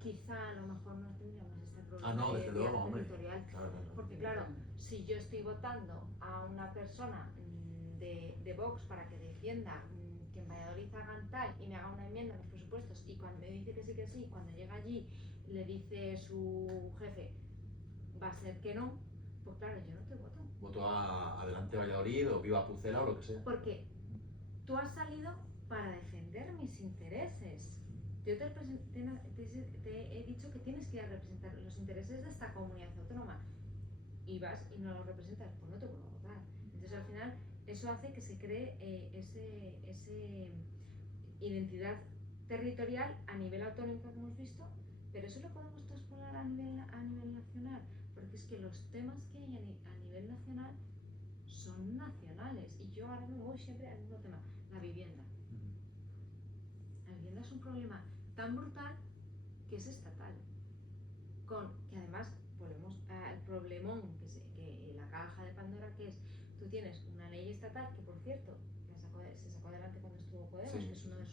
quizá a lo mejor no tendríamos este problema No, de desde división luego, hombre. territorial. Claro. Porque claro, si yo estoy votando a una persona de Vox para que defienda que en Valladolid hagan tal y me haga una enmienda en los presupuestos y cuando me dice que sí, cuando llega allí le dice su jefe va a ser que no, pues claro, yo no te voto. Voto a Adelante Valladolid o Viva Pucela o lo que sea. Porque tú has salido para defender mis intereses. Yo te he dicho que tienes que ir a representar los intereses de esta comunidad autónoma y vas y no los representas, pues no te puedo votar. Entonces al final eso hace que se cree ese identidad territorial a nivel autonómico que hemos visto, pero eso lo podemos traspolar a nivel nacional, porque es que los temas que hay a nivel nacional son nacionales y yo ahora me voy siempre al mismo tema, la vivienda. La vivienda es un problema tan brutal que es estatal, que además volvemos al problemón que la caja de Pandora, que es, tú tienes una ley estatal que por cierto se sacó adelante cuando estuvo Podemos, Sí, que es uno de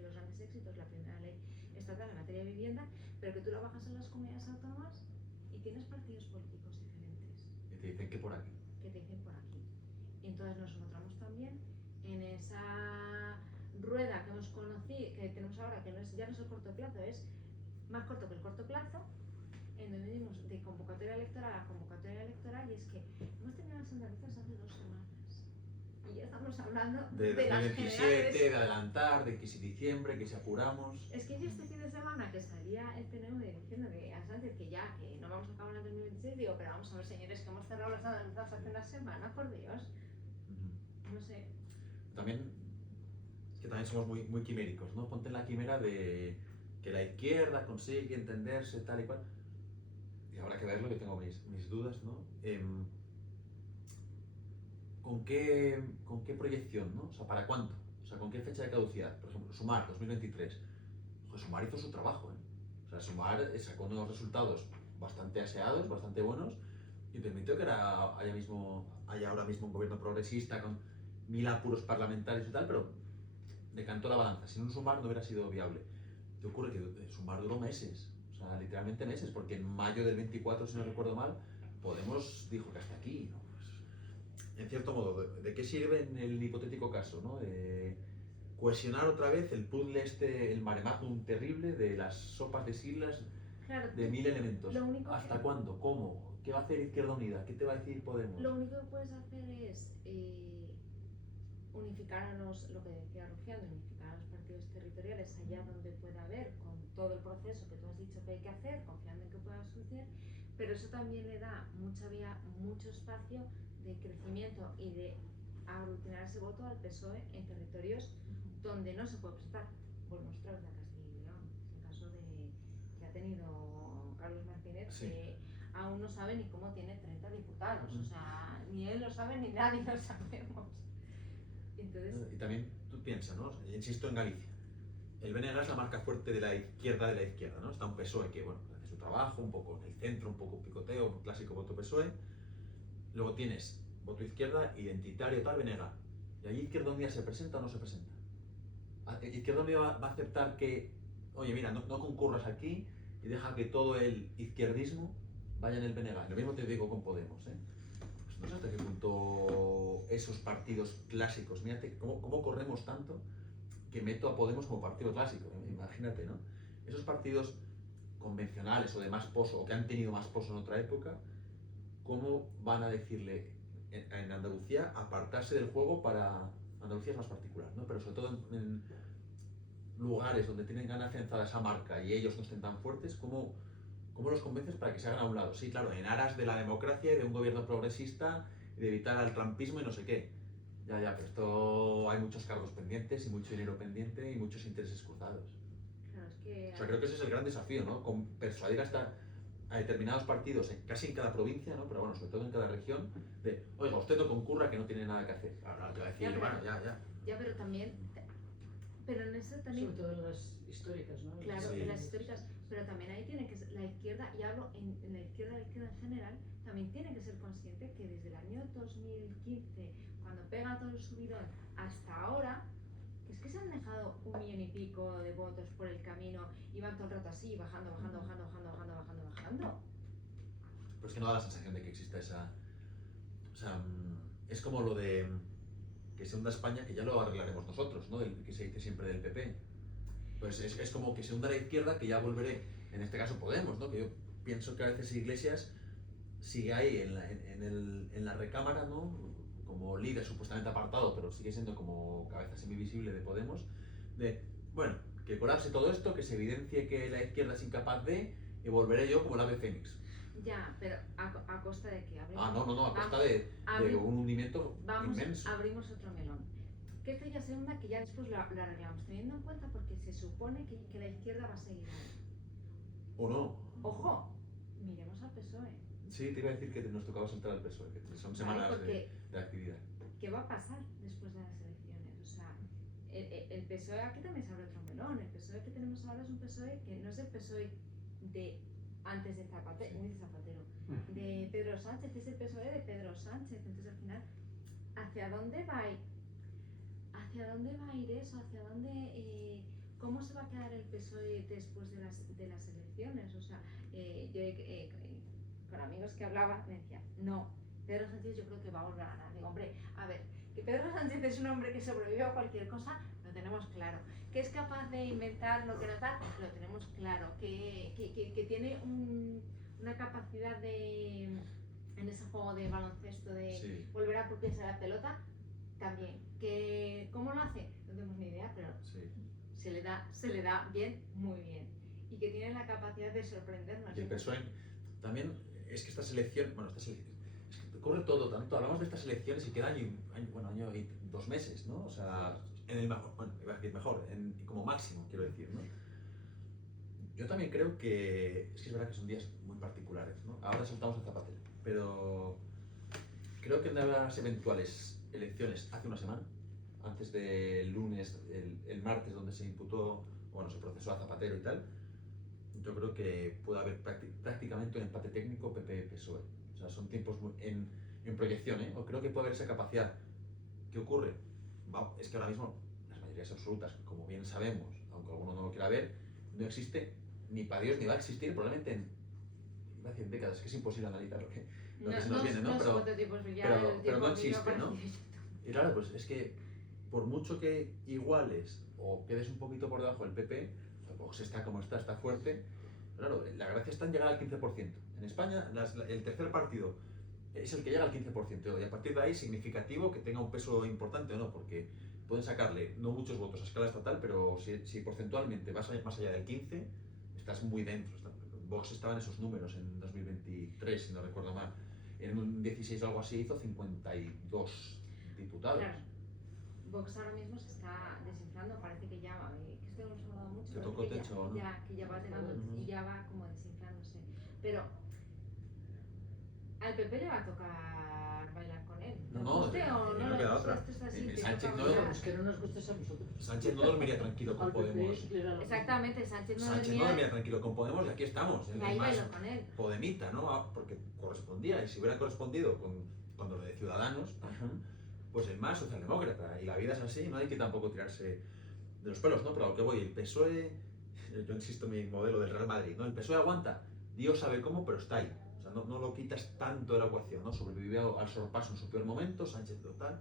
los grandes éxitos, la primera ley estatal en materia de vivienda, pero que tú la bajas en las comunidades autónomas y tienes partidos políticos diferentes Y te dicen que por aquí. que te dicen por aquí. Y entonces nos encontramos también en esa rueda que hemos conocido, que tenemos ahora, que ya no es el corto plazo, es más corto que el corto plazo, en donde venimos de convocatoria electoral a convocatoria electoral, y es que hemos tenido las andaluzas hace 2 semanas y ya estamos hablando De las 2027, generales. de adelantar, de que si diciembre, que si apuramos. Es que yo este fin de semana que salía el PNV diciendo que a Sánchez que no vamos a acabar en el 2026, digo, pero vamos a ver señores, que hemos cerrado las andaluzas hace una semana, por Dios. No sé. También, es que también somos muy quiméricos, ¿no? Ponte en la quimera de que la izquierda consigue entenderse tal y cual. Y habrá que verlo, yo tengo mis dudas, ¿no? ¿Con qué proyección, ¿no? O sea, ¿para cuánto? O sea, ¿con qué fecha de caducidad? Por ejemplo, Sumar, 2023. Pues Sumar hizo su trabajo, ¿eh? O sea, Sumar sacó unos resultados bastante aseados, bastante buenos, y permitió que haya ahora mismo un gobierno progresista con 1000 apuros parlamentarios y tal, pero decantó la balanza. Sin un Sumar no hubiera sido viable. ¿Qué ocurre? Que Sumar duró meses, o sea, literalmente meses, porque en mayo del 24, si no recuerdo mal, Podemos dijo que hasta aquí, ¿no? Pues, en cierto modo, ¿de qué sirve en el hipotético caso, ¿no? Cohesionar otra vez el puzzle el mare magnum terrible de las sopas de siglas Claro, de 1000 elementos. lo único ¿Hasta cuándo? ¿Cómo? ¿Qué va a hacer Izquierda Unida? ¿Qué te va a decir Podemos? Lo único que puedes hacer es unificar lo que decía Rufián, unificar a los partidos territoriales allá donde pueda haber, con todo el proceso que tú has dicho que hay que hacer, confiando en que pueda suceder, pero eso también le da mucho espacio de crecimiento y de aglutinar ese voto al PSOE en territorios donde no se puede presentar. Volvemos otra vez a Castilla y León, el caso que ha tenido Carlos Martínez, Sí. que aún no sabe ni cómo tiene 30 diputados, o sea, ni él lo sabe ni nadie lo sabemos. Entonces, Y también tú piensas, ¿no? Insisto en Galicia. El BNG es la marca fuerte de la izquierda, ¿no? Está un PSOE que, bueno, hace su trabajo, un poco en el centro, un poco picoteo, un clásico voto PSOE. Luego tienes voto izquierda, identitario, tal, BNG. ¿Y allí Izquierda Unida se presenta o no se presenta? Izquierda Unida va a aceptar que, oye, mira, no concurras aquí y deja que todo el izquierdismo vaya en el BNG. Lo mismo te digo con Podemos, ¿eh? Pues no sé hasta qué punto esos partidos clásicos, mírate cómo corremos tanto que meto a Podemos como partido clásico, imagínate, ¿no? Esos partidos convencionales o de más poso, o que han tenido más poso en otra época, ¿cómo van a decirle en Andalucía apartarse del juego para... Andalucía es más particular, ¿no? Pero sobre todo en lugares donde tienen tan afianzada esa marca y ellos no estén tan fuertes, ¿cómo los convences para que se hagan a un lado? Sí, claro, en aras de la democracia y de un gobierno progresista y de evitar al trumpismo y no sé qué. Ya, pero esto hay muchos cargos pendientes y mucho dinero pendiente y muchos intereses cruzados. claro, es que... O sea, creo que ese es el gran desafío, ¿no? Con persuadir a determinados partidos, casi en cada provincia, ¿no? Pero bueno, sobre todo en cada región, de, oiga, usted no concurra que no tiene nada que hacer. Ahora te va a decir, Ya, bueno, ya. Ya, pero también... Pero en eso también... Sobre todo en las históricas, ¿no? Claro, Sí. en las históricas, pero también ahí tiene que ser la izquierda, y hablo en la izquierda en general, también tiene que ser consciente que desde el año 2015, cuando pega todo el subidón hasta ahora, es que se han dejado 1 millón y pico de votos por el camino y van todo el rato así, bajando. Pero es que no da la sensación de que exista esa... O sea, es como lo de que se hunda España, que ya lo arreglaremos nosotros, ¿no? Que se dice siempre del PP. Pues es como que se hunda la izquierda, que ya volveré, en este caso Podemos, ¿no? Que yo pienso que a veces Iglesias sigue ahí en la recámara, ¿no? Como líder supuestamente apartado, pero sigue siendo como cabeza semivisible de Podemos, de, bueno, que colapse todo esto, que se evidencie que la izquierda es incapaz de, y volveré yo como el ave fénix. Ya, pero a costa de que abrimos... No, a costa de un hundimiento inmenso. Abrimos otro melón. Que esto ya se hunda, que ya después lo arreglamos, teniendo en cuenta porque se supone que la izquierda va a seguir ahí. ¿O no? ¡Ojo! Miremos al PSOE. Sí, te iba a decir que nos tocaba saltar al PSOE, que son semanas de actividad. ¿Qué va a pasar después de las elecciones? O sea, el PSOE, aquí también se abre otro melón. El PSOE que tenemos ahora es un PSOE que no es el PSOE de antes de Zapatero, de Pedro Sánchez, es el PSOE de Pedro Sánchez. Entonces, al final, ¿hacia dónde va a ir eso? ¿Cómo se va a quedar el PSOE después de las elecciones? O sea, yo con amigos que hablaba me decían, no, Pedro Sánchez yo creo que va a volver a ganar. Digo, hombre, a ver, que Pedro Sánchez es un hombre que sobrevive a cualquier cosa, lo tenemos claro. Que es capaz de inventar lo que no tal, lo tenemos claro. Que tiene una capacidad en ese juego de baloncesto de volver a apropiarse de la pelota, también. ¿Cómo lo hace? No tenemos ni idea, pero se le da bien, muy bien. Y que tiene la capacidad de sorprendernos. Y el PSOE también, es que estas elecciones, es que ocurre todo tanto, hablamos de estas elecciones y queda año y 2 meses, ¿no? O sea, en el mejor, iba a decir mejor, como máximo, quiero decir, ¿no? Yo también creo que es verdad que son días muy particulares, ¿no? Ahora saltamos a Zapatero, pero creo que en las eventuales elecciones hace una semana, antes del lunes, el martes, donde se imputó, se procesó a Zapatero y tal, yo creo que puede haber prácticamente un empate técnico PP-PSOE. O sea, son tiempos en proyección, ¿eh? Creo que puede haber esa capacidad. ¿Qué ocurre? Es que ahora mismo las mayorías absolutas, como bien sabemos, aunque alguno no lo quiera ver, no existe ni para Dios ni va a existir probablemente en décadas, que es imposible analizar lo que se nos viene, ¿no? Pero no existe, ¿no? Y claro, pues es que por mucho que iguales o quedes un poquito por debajo del PP, Vox está como está fuerte. Claro, la gracia está en llegar al 15%. En España, el tercer partido es el que llega al 15%, y a partir de ahí significativo que tenga un peso importante o no, porque pueden sacarle no muchos votos a escala estatal, pero si porcentualmente vas más allá del 15, estás muy dentro. Vox estaba en esos números en 2023, si no recuerdo mal. En un 16 o algo así hizo 52 diputados. Claro. Vox ahora mismo se está desinflando, parece que ya, que esto hemos hablado mucho, que tocó techo, ¿no? Que ya va tirando y ya va como desinflándose. Pero al PP le va a tocar bailar con él. No le queda otra. esto es así, Sánchez Es que no nos gusta a nosotros. Sánchez no dormiría tranquilo con Podemos. Exactamente, Sánchez no dormía tranquilo con Podemos y aquí estamos. Y ahí bailó con él. Podemita, ¿no? Porque correspondía, y si hubiera correspondido con lo de Ciudadanos, pues el más socialdemócrata. Y la vida es así, no hay que tampoco tirarse de los pelos, ¿no? Pero a lo que voy, el PSOE, yo insisto en mi modelo del Real Madrid, ¿no? El PSOE aguanta, Dios sabe cómo, pero está ahí. O sea, no lo quitas tanto de la ecuación, ¿no? Sobrevivió al sorpaso en su peor momento, Sánchez total.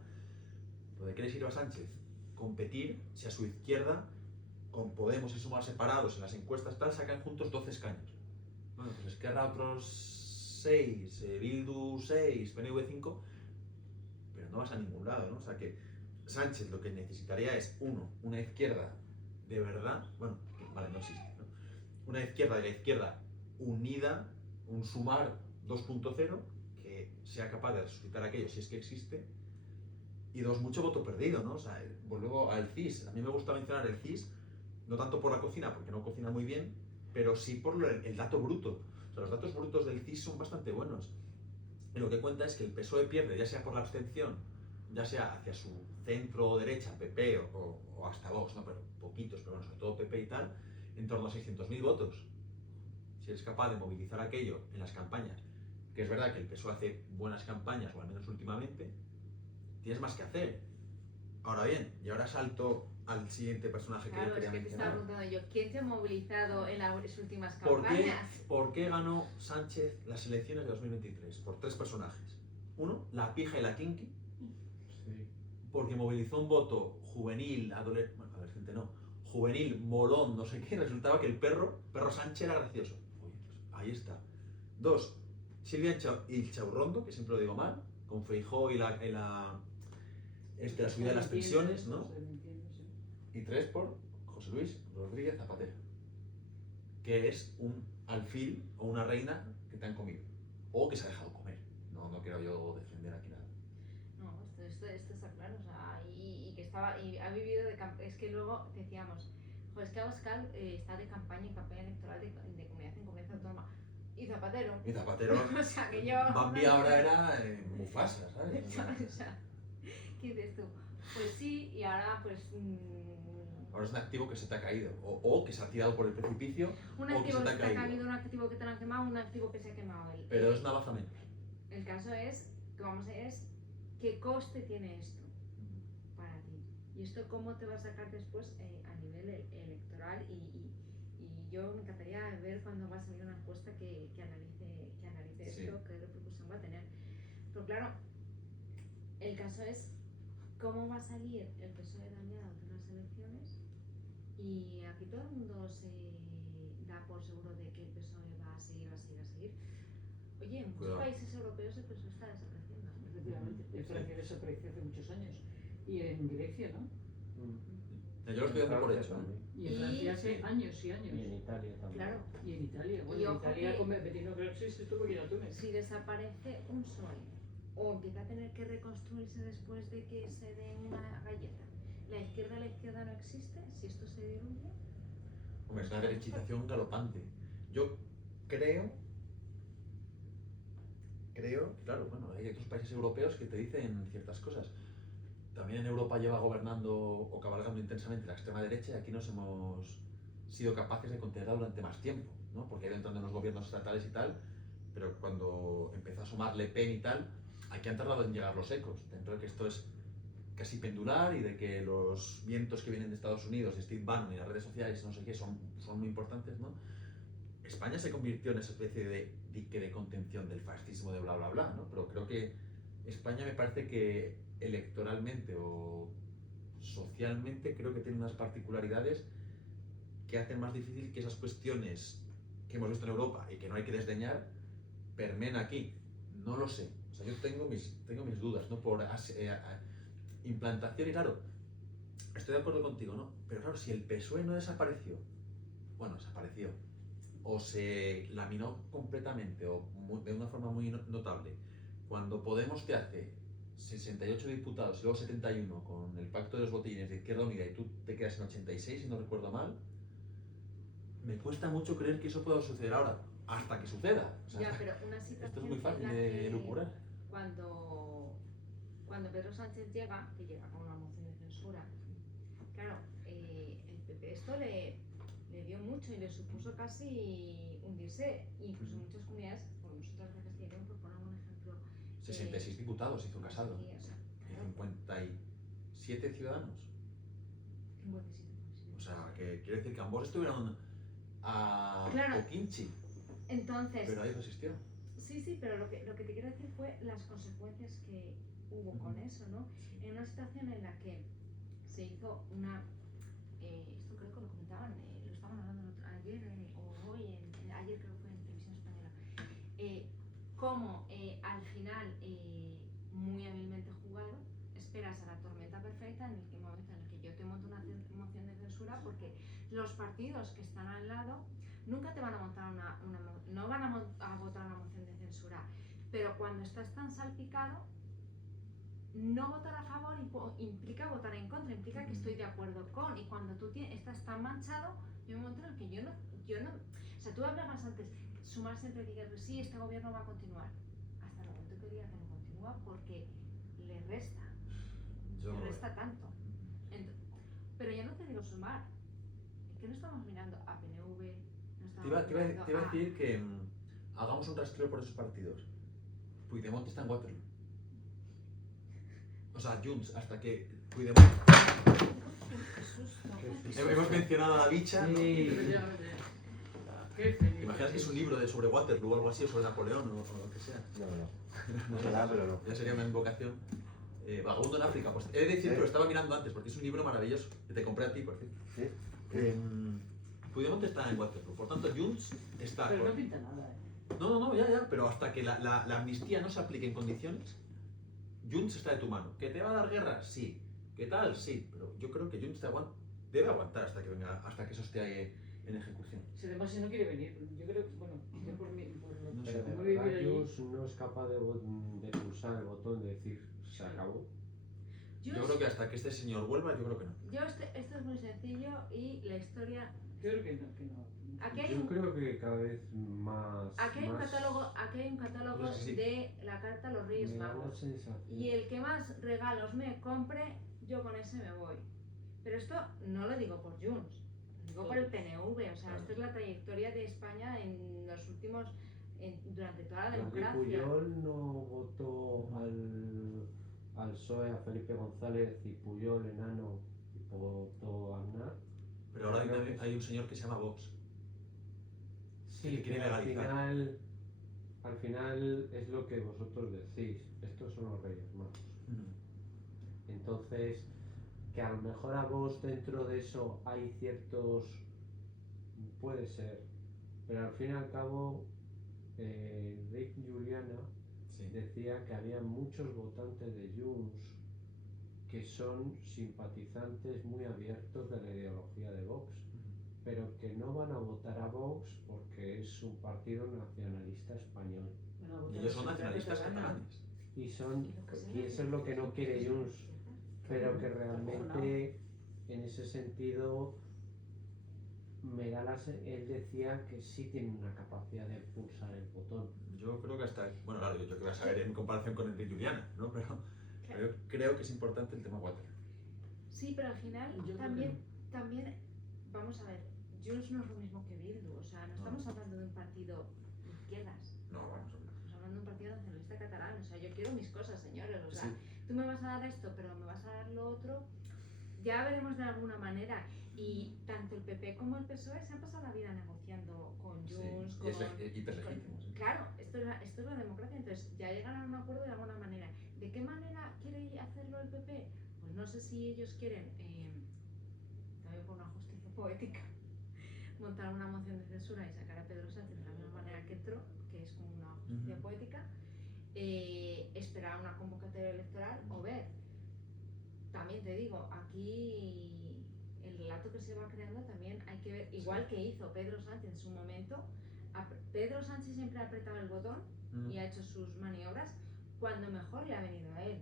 ¿De qué le sirve a Sánchez? Competir si a su izquierda, con Podemos y Sumar separados en las encuestas tal, sacan juntos 12 escaños. Bueno, pues Esquerra otros 6, Bildu 6, PNV 5, pero no vas a ningún lado, ¿no? O sea que Sánchez lo que necesitaría es, una izquierda de verdad, no existe, ¿no? Una izquierda de la izquierda unida, un Sumar 2.0, que sea capaz de resucitar aquello si es que existe, y 2, mucho voto perdido, ¿no? O sea, vuelvo al CIS. A mí me gusta mencionar el CIS, no tanto por la cocina, porque no cocina muy bien, pero sí por el dato bruto. O sea, los datos brutos del CIS son bastante buenos. Y lo que cuenta es que el PSOE pierde, ya sea por la abstención, ya sea hacia su centro o derecha, PP o hasta Vox, ¿no? Pero poquitos, pero sobre todo PP y tal, en torno a 600.000 votos. Si eres capaz de movilizar aquello en las campañas, que es verdad que el PSOE hace buenas campañas, o al menos últimamente, tienes más que hacer. Ahora bien, y ahora salto al siguiente personaje que Claro, yo es quería que te estaba mencionar. preguntando yo, ¿quién te ha movilizado en las últimas ¿Por qué, campañas? ¿Por qué ganó Sánchez las elecciones de 2023? Por 3 personajes. Uno, la pija y la kinky, Sí. porque movilizó un voto juvenil, adolescente no, juvenil, molón, no sé qué, resultaba que el perro Sánchez era gracioso. Oye, pues ahí está. Dos, Silvia Ilchaurrondo, que siempre lo digo mal, con Feijóo y la subida de las pensiones, ¿no? Y 3 por José Luis Rodríguez Zapatero, que es un alfil o una reina que te han comido, o que se ha dejado comer. No quiero yo defender aquí nada. No, esto está claro, o sea, y que estaba, y ha vivido de es que luego decíamos, pues que Abascal está de campaña electoral de comunidad en comunidad autónoma. Y Zapatero. Y Zapatero, O sea, que yo... Bambi ahora era Mufasa, ¿sabes? O sea, O sea, ¿qué dices tú? Pues sí, y ahora pues... ahora es un activo que se te ha caído, o que se ha tirado por el precipicio, un o que activo se que te se ha te ha caído. caído, un activo que te lo han quemado, un activo que se ha quemado él. Pero es una baza menos. El caso es, que vamos a ver, es qué coste tiene esto para ti. Y esto cómo te va a sacar después a nivel electoral y yo me encantaría ver cuando va a salir una encuesta que analice Sí. esto, qué repercusión va a tener. Pero claro, el caso es cómo va a salir el PSOE dañado de unas elecciones y aquí todo el mundo se da por seguro de que el PSOE va a seguir. Oye, en muchos Cuidado. países europeos el PSOE está desapareciendo. Efectivamente, en Francia desapareció hace muchos años. Y en Grecia, ¿no? Yo lo estoy dando por hecho. También. Y en Y- Francia hace Sí. años y Y en años. Italia también. Claro. Y en Italia, bueno, Y en ojo Italia que- con Bettino Craxi se tuvo que ir a Túnez. Si desaparece un PSOE o empieza a tener que reconstruirse después de que se den una galleta, la izquierda no existe, si esto se diluye. Hombre, es una derechización galopante. Yo creo, claro, bueno, hay otros países europeos que te dicen ciertas cosas. También en Europa lleva gobernando o cabalgando intensamente la extrema derecha y aquí nos hemos sido capaces de contenerla durante más tiempo, ¿no? Porque ha ido entrando en los gobiernos estatales y tal, pero cuando empezó a asomar Le Pen y tal, aquí han tardado en llegar los ecos, dentro de que esto es casi pendular y de que los vientos que vienen de Estados Unidos, de Steve Bannon y las redes sociales, no sé qué, son muy importantes, ¿no? España se convirtió en esa especie de dique de contención del fascismo, de bla, bla, bla, ¿no? Pero creo que España me parece que electoralmente o socialmente creo que tiene unas particularidades que hacen más difícil que esas cuestiones que hemos visto en Europa y que no hay que desdeñar permeen aquí. No lo sé. O sea, yo tengo mis dudas, ¿no? Por implantación y claro, estoy de acuerdo contigo, ¿no? Pero claro, si el PSOE no desapareció, bueno, desapareció, o se laminó completamente, o de una forma muy notable, cuando Podemos te hace 68 diputados y luego 71 con el pacto de los botellines de Izquierda Unida y tú te quedas en 86, si no recuerdo mal, me cuesta mucho creer que eso pueda suceder ahora, hasta que suceda. O sea, Ya, pero una esto situación es muy fácil en la de que elucubrar. cuando Pedro Sánchez llega, que llega con una moción de censura, claro, el PP esto le dio mucho y le supuso casi hundirse, incluso en muchas comunidades, como nosotros de Castilla y León, por poner un ejemplo. 66 diputados hizo Casado. Sí, o sea, Y claro, 57 ciudadanos. 57. O sea, que quiere decir que ambos estuvieron a Claro. Poquinchi, Entonces, pero ahí resistió. sí, pero lo que te quiero decir fue las consecuencias que hubo con eso, ¿no? En una situación en la que se hizo una... esto creo que lo comentaban, lo estaban hablando ayer o hoy, ayer creo que fue en Televisión Española, cómo al final, muy hábilmente jugado, esperas a la tormenta perfecta en el que momento en el que yo te monto una moción de censura porque los partidos que están al lado nunca te van a montar no van a votar una moción de censura, pero cuando estás tan salpicado, no votar a favor implica votar en contra, implica que estoy de acuerdo con, y cuando tú estás tan manchado, yo me encuentro en que yo no, o sea, tú hablabas antes, Sumar siempre diga, pues sí, este gobierno va a continuar, hasta el momento que diga que no continúa porque le resta tanto. Pero ya no te digo Sumar, es que no estamos mirando a PNV, no Te iba estamos mirando a decir que hagamos un rastreo por esos partidos. Puigdemont está en Waterloo. O sea, Junts, hasta que Puigdemont. Qué susto. Hemos mencionado a la bicha. ¿no? Sí. Pero ya, qué feliz. ¿Te imaginas que es un libro sobre Waterloo o algo así, o sobre Napoleón o lo que sea? No. Ojalá, pero no. Ya sería una invocación. Vagabundo en África. Pues he de decir que lo estaba mirando antes, porque es un libro maravilloso, que te compré a ti, por cierto. ¿Sí? Puigdemont está en Waterloo, por tanto Junts está Pero con... no pinta nada, No, ya, pero hasta que la amnistía no se aplique en condiciones, Junts está de tu mano. ¿Que te va a dar guerra? Sí. ¿Qué tal? Sí. Pero yo creo que Junts debe aguantar hasta que venga, hasta que eso esté ahí en ejecución. Si además si no quiere venir, yo creo, bueno, yo por mí, por lo No que sé, Pero como de vivir verdad, allí, Jus no es capaz de pulsar el botón de decir se acabó. Yo creo que hasta que este señor vuelva, yo creo que no. Esto es muy sencillo y la historia. yo creo que no. Aquí hay Yo un, creo que cada vez más. aquí hay un más catálogo Pues sí. de la carta a los Reyes me da la Magos. sensación. Y el que más regalos me compre, yo con ese me voy. Pero esto no lo digo por Junts, lo digo por el PNV. O sea, esto es la trayectoria de España en los últimos, durante toda la Creo que democracia. Puyol no votó al PSOE, a Felipe González, y Puyol, enano, votó a Aznar. Pero ahora hay un señor que se llama Vox. Sí, que quiere pero legalizar. al final es lo que vosotros decís. Estos son los Reyes Magos. Entonces, que a lo mejor a vos dentro de eso hay ciertos... Puede ser. Pero al fin y al cabo, Rick Juliana Sí. decía que había muchos votantes de Junts que son simpatizantes muy abiertos de la ideología de Vox, pero que no van a votar a Vox porque es un partido nacionalista español. Y ellos son nacionalistas catalanes. Y eso es lo que no quiere Junts, pero que realmente en ese sentido él decía que sí tiene una capacidad de pulsar el botón. Yo creo que hasta... Bueno, claro, yo que voy a saber en comparación con el de Juliana, ¿no? Pero yo creo que es importante el tema Water. Sí, pero al final Yo creo también, vamos a ver, Junts no es lo mismo que Bildu. O sea, no estamos hablando de un partido de izquierdas. No, vamos a ver. Estamos hablando de un partido nacionalista catalán. O sea, yo quiero mis cosas, señores. O sea, Sí. tú me vas a dar esto, pero me vas a dar lo otro. Ya veremos de alguna manera. Y tanto el PP como el PSOE se han pasado la vida negociando con Junts, Sí, con... y es hiperlegítimo. Sí. Claro, esto es la democracia. Entonces, ya llegan a un acuerdo de alguna manera. ¿De qué manera quiere hacerlo el PP? Pues no sé si ellos quieren, también por una justicia poética, montar una moción de censura y sacar a Pedro Sánchez de la misma manera que entró, que es como una justicia poética, esperar una convocatoria electoral o ver. También te digo, aquí el relato que se va creando también hay que ver, igual que hizo Pedro Sánchez en su momento. Pedro Sánchez siempre ha apretado el botón y ha hecho sus maniobras cuando mejor le ha venido a él.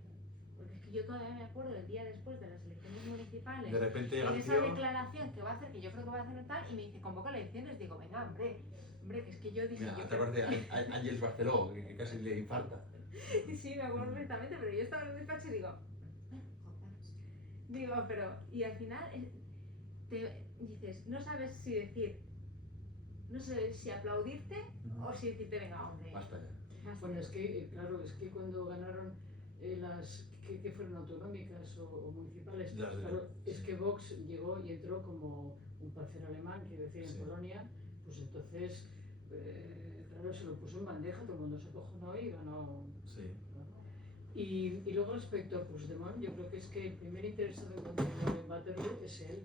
Porque es que yo todavía me acuerdo el día después de las elecciones municipales, De repente en esa García... declaración que va a hacer, que yo creo que va a hacer tal, y me dice, convoca elecciones. Digo, venga, hombre, que es que yo dije... Mira, yo ¿te acuerdas de Ángeles Barceló, que casi le infarta? Sí, me acuerdo perfectamente, pero yo estaba en el despacho y digo, joder. Digo, pero, y al final te dices, no sabes si decir, no sé si aplaudirte o si decirte, venga, hombre. Basta ya. basta". Bueno, es que, claro, es que cuando ganaron las que fueron autonómicas o municipales, Las de- claro, es sí. que Vox llegó y entró como un parcero alemán, quiero decir, en Sí. Polonia, pues entonces, claro, se lo puso en bandeja, todo el mundo se acojonó y ganó. Sí. Y luego respecto a Puigdemont, yo creo que es que el primer interesado en continuar en Waterloo es él.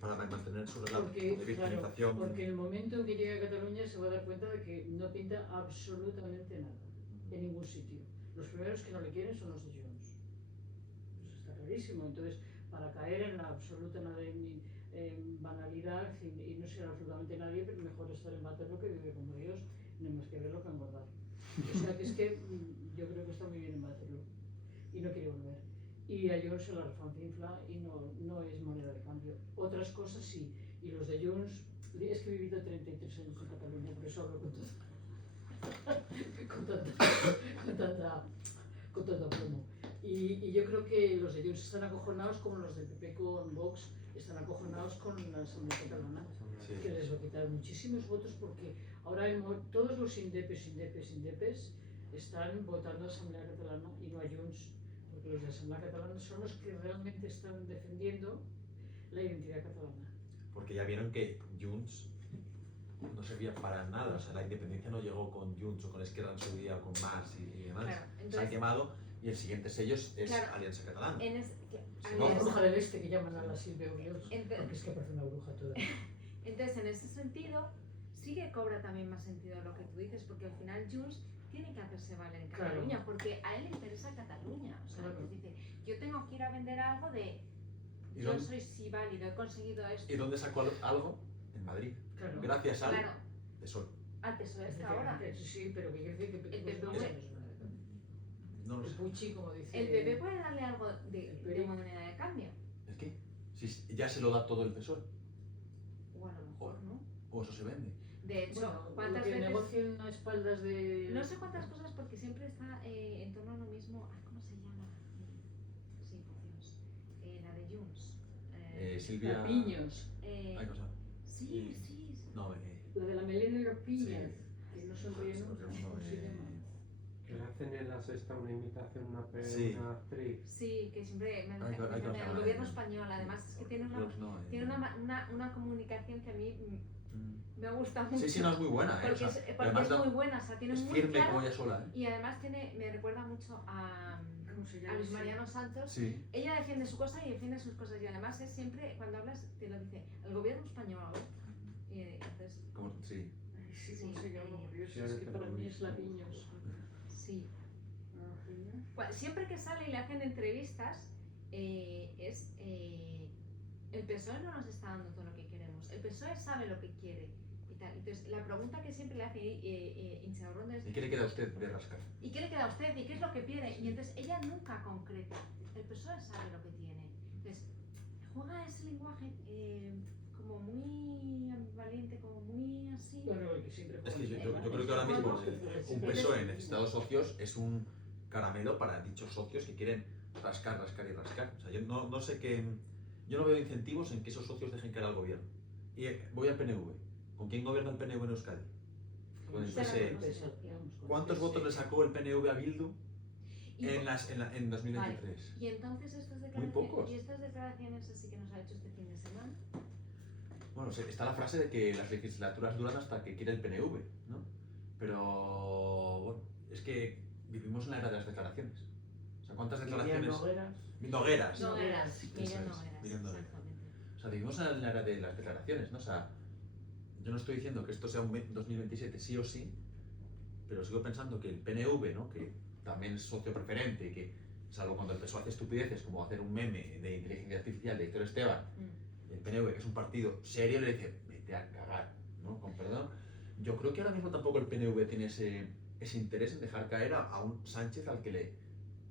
Para mantener su relato Porque, de claro, victimización. porque en el momento en que llegue a Cataluña se va a dar cuenta de que no pinta absolutamente nada, en ningún sitio. Los primeros que no le quieren son los de Junts. Eso está clarísimo. Entonces, para caer en la absoluta banalidad y no ser absolutamente nadie, pero mejor estar en Waterloo que vivir como Dios, no hay más que verlo que engordar. O sea que es que yo creo que está muy bien en Waterloo y no quiere volver. Y a Junts se la refanfinfla y no es moneda de cambio. Otras cosas sí. Y los de Junts, es que he vivido 33 años en Cataluña, por eso hablo con tanta plomo. Y yo creo que los de Junts están acojonados como los del PP con Vox están acojonados con la Asamblea Catalana, Sí. que les va a quitar muchísimos votos porque ahora todos los indepes están votando a Asamblea Catalana y no a Junts, los de Asamblea Catalana son los que realmente están defendiendo la identidad catalana. Porque ya vieron que Junts no servía para nada, o sea, la independencia no llegó con Junts o con Esquerra en su día o con Mas y demás. Claro, Se han entonces, quemado y el siguiente sello es Claro. Alianza Catalana. en es, que- Sí, La Alianza- bruja del este que llaman a la Silvia Oriols, Ente- porque es que parece una bruja toda. entonces, en ese sentido, sí que cobra también más sentido lo que tú dices, porque al final Junts tiene que hacerse valer en Claro. Cataluña, porque a él le interesa Cataluña. O sea, Claro. pues dice, yo tengo que ir a vender algo de ¿Y yo dónde, soy sí válido, he conseguido esto. ¿Y dónde sacó algo? En Madrid. Claro. Gracias al Claro, PSOE. al PSOE está ahora. Sí, pero que quiere decir que El pues, PPV. No lo el sé. Pucci, como dice. El PP puede darle algo de Pero- moneda de cambio. ¿Es que? Si ya se lo da todo el PSOE. O a lo mejor, ¿no? O eso se vende. De hecho, Bueno, lo ¿cuántas que veces? negocian a espaldas de. No sé cuántas cosas porque siempre está en torno a lo mismo. Ay, ¿cómo se llama? Sí, por Dios. La de Junts. Silvia. Piños. Ay, cosa. Sí, sí. No, La de la melena Piñas. Sí. Que no sonríe nunca. ¿Cómo se llama? Que le hacen en la sexta una imitación, Sí. una actriz. Sí, que siempre me Ay, me ay, encanta. cosa, El gobierno español, además, es que tiene Cruz, no, tiene una comunicación que a mí me gusta mucho. Sí, sí, no es muy buena, ¿eh? Porque, O sea, porque además es muy buena, o sea, tiene es muy firme claro. como ella sola, ¿eh? Y además me recuerda mucho ¿Cómo se a llama? Luis Mariano Santos. Sí. Ella defiende su cosa y defiende sus cosas. Y además es siempre, cuando hablas, te lo dice, el gobierno español. Y entonces, Como, sí. Ay, sí, ¿cómo se llama? Por Dios, Sí, es que ahora te para mí es la lo Piños. sí. Siempre que sale y le hacen entrevistas, el PSOE no nos está dando todo lo que queremos. El PSOE sabe lo que quiere. Y tal. Entonces, la pregunta que siempre le hace Inchaurrondo es: ¿Y qué le queda a usted de rascar? ¿y qué le queda a usted? ¿Y qué es lo que pide? Y entonces ella nunca concreta. El PSOE sabe lo que tiene. Entonces, juega ese lenguaje como muy ambivalente, como muy así. Bueno, el que siempre Es que yo juega. creo que ahora mismo un Siempre- PSOE necesitado socios es un caramelo para dichos socios que quieren rascar, rascar y rascar. O sea, yo no sé qué. Yo no veo incentivos en que esos socios dejen caer al gobierno. Y voy al PNV. ¿Con quién gobierna el PNV en Euskadi? Con el Se la PSE. conoce. ¿Cuántos votos le sacó el PNV a Bildu Y en 2023? Y entonces estas Muy pocos. declaraciones así que nos ha hecho este fin de semana. Bueno, está la frase de que las legislaturas duran hasta que quiere el PNV, ¿no? Pero, bueno, es que vivimos en la era de las declaraciones. O sea, ¿cuántas Miriam declaraciones? Nogueras. Nogueras. Nogueras, Eso Miriam es, Nogueras, Miriam Nogueras. exactamente. O sea, vivimos en la era de las declaraciones, ¿no? O sea, yo no estoy diciendo que esto sea un 2027 sí o sí, pero sigo pensando que el PNV, ¿no? Que también es socio preferente, que salvo cuando el PSOE hace estupideces como hacer un meme de inteligencia artificial de Héctor Esteban, el PNV, que es un partido serio, le dice, vete a cagar, ¿no? Con perdón. Yo creo que ahora mismo tampoco el PNV tiene ese interés en dejar caer a un Sánchez al que le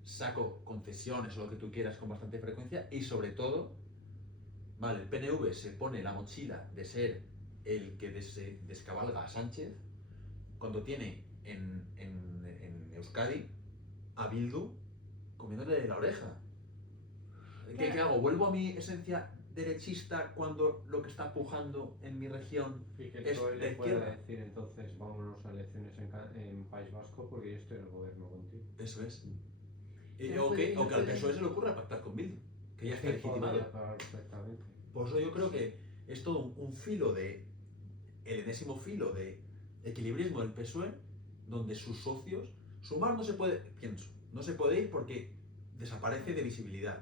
saco concesiones o lo que tú quieras con bastante frecuencia y sobre todo, vale, el PNV se pone la mochila de ser el que descabalga a Sánchez cuando tiene en Euskadi a Bildu comiéndole la oreja. ¿Qué hago? ¿Vuelvo a mi esencia derechista cuando lo que está pujando en mi región Y que el es PSOE de le pueda izquierda? decir entonces vámonos a elecciones en País Vasco porque yo estoy en el gobierno contigo. Eso es. Pero O que al puede- PSOE se le ocurra pactar con Bildu, que ya está Sí, podría legitimado. pagar perfectamente. Por eso yo creo que es todo un filo el enésimo filo de equilibrismo del PSOE, donde sus socios, Sumar no se puede, pienso, no se puede ir porque desaparece de visibilidad.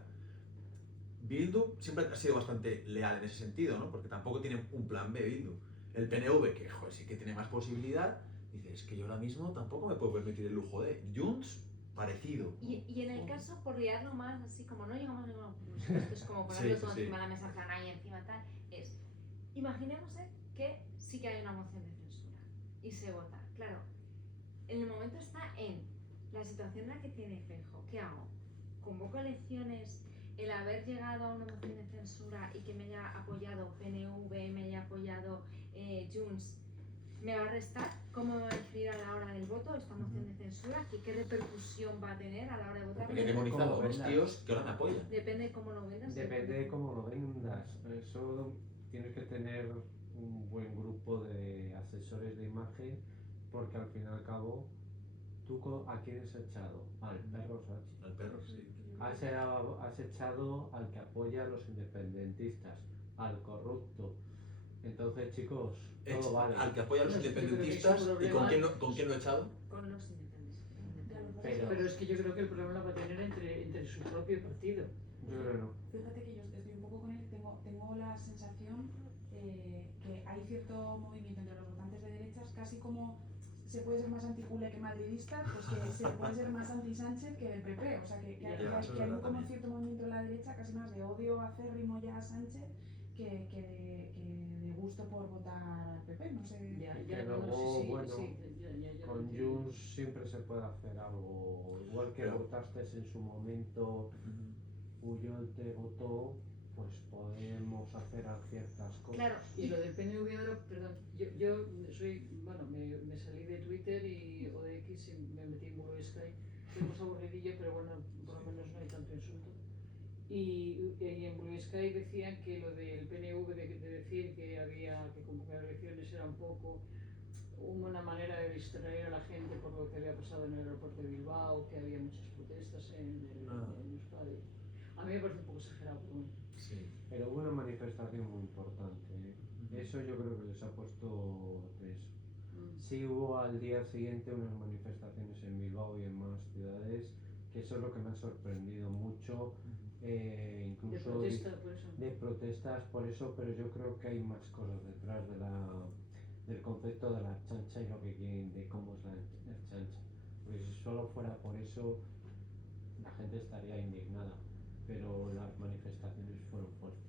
Bildu siempre ha sido bastante leal en ese sentido, ¿no? Porque tampoco tiene un plan B Bildu. El PNV, que joder, sí que tiene más posibilidad, dice, es que yo ahora mismo tampoco me puedo permitir el lujo de Junts, parecido. Y en el caso, por liarlo más, así como no llegamos a ningún acuerdo, esto es como ponerlo Sí, todo sí. encima de la mesa, en plan ahí encima tal, imaginemos que sí que hay una moción de censura y se vota. Claro, en el momento está en la situación en la que tiene Feijóo. ¿Qué hago? ¿Convoco elecciones? El haber llegado a una moción de censura y que me haya apoyado PNV, me haya apoyado Junts, ¿me va a restar? ¿Cómo me va a influir a la hora del voto esta moción de censura? ¿Qué repercusión va a tener a la hora de votar? Porque he demonizado a Como unos vendas. tíos que ahora me apoyan. Depende de cómo lo vendas. Depende de cómo lo vendas. Eso tienes que tener un buen grupo de asesores de imagen porque al fin y al cabo ¿A quién has echado? Al perro Sánchez. Al perro, sí. Has echado al que apoya a los independentistas, al corrupto. Entonces, chicos, todo vale. Al que apoya a los No, yo creo que independentistas, ese ¿y con quién lo he echado? Con los independentistas. Pero es que yo creo que el problema la va a tener entre su propio partido. Yo creo que no. Fíjate que yo estoy un poco con él, tengo la sensación que hay cierto movimiento entre los votantes de derechas, casi como se puede ser más anticule que madridista, pues que se puede ser más anti-Sánchez que del PP. O sea, que Ya, hay eso es como verdad también. cierto movimiento en la derecha, casi más de odio acérrimo ya a Sánchez que de gusto por votar al PP. No sé. Que no, luego, sí, bueno, sí, ya lo con entiendo. Junts siempre se puede hacer algo. Igual que Pero- votaste en su momento, Puyol te votó, pues podemos hacer ciertas cosas. Claro, Y lo del PNV ahora, perdón, yo soy, bueno, me salí de Twitter o de X y me metí en Blue Sky. Fue más aburridillo, pero bueno, por lo menos no hay tanto insulto. Y en Blue Sky decían que lo del PNV de decir que había que convocar elecciones era un poco una manera de distraer a la gente por lo que había pasado en el aeropuerto de Bilbao, que había muchas protestas en Euskadi. A mí me parece un poco exagerado, pero bueno. Sí. Pero hubo una manifestación muy importante. Eso yo creo que les ha puesto peso. Sí hubo al día siguiente unas manifestaciones en Bilbao y en más ciudades, que eso es lo que me ha sorprendido mucho, De incluso protesta, por eso. de protestas por eso, pero yo creo que hay más cosas detrás del concepto de la chancha y lo que quieren, de cómo es la chancha. Porque si solo fuera por eso, la gente estaría indignada, pero las manifestaciones fueron fuertes.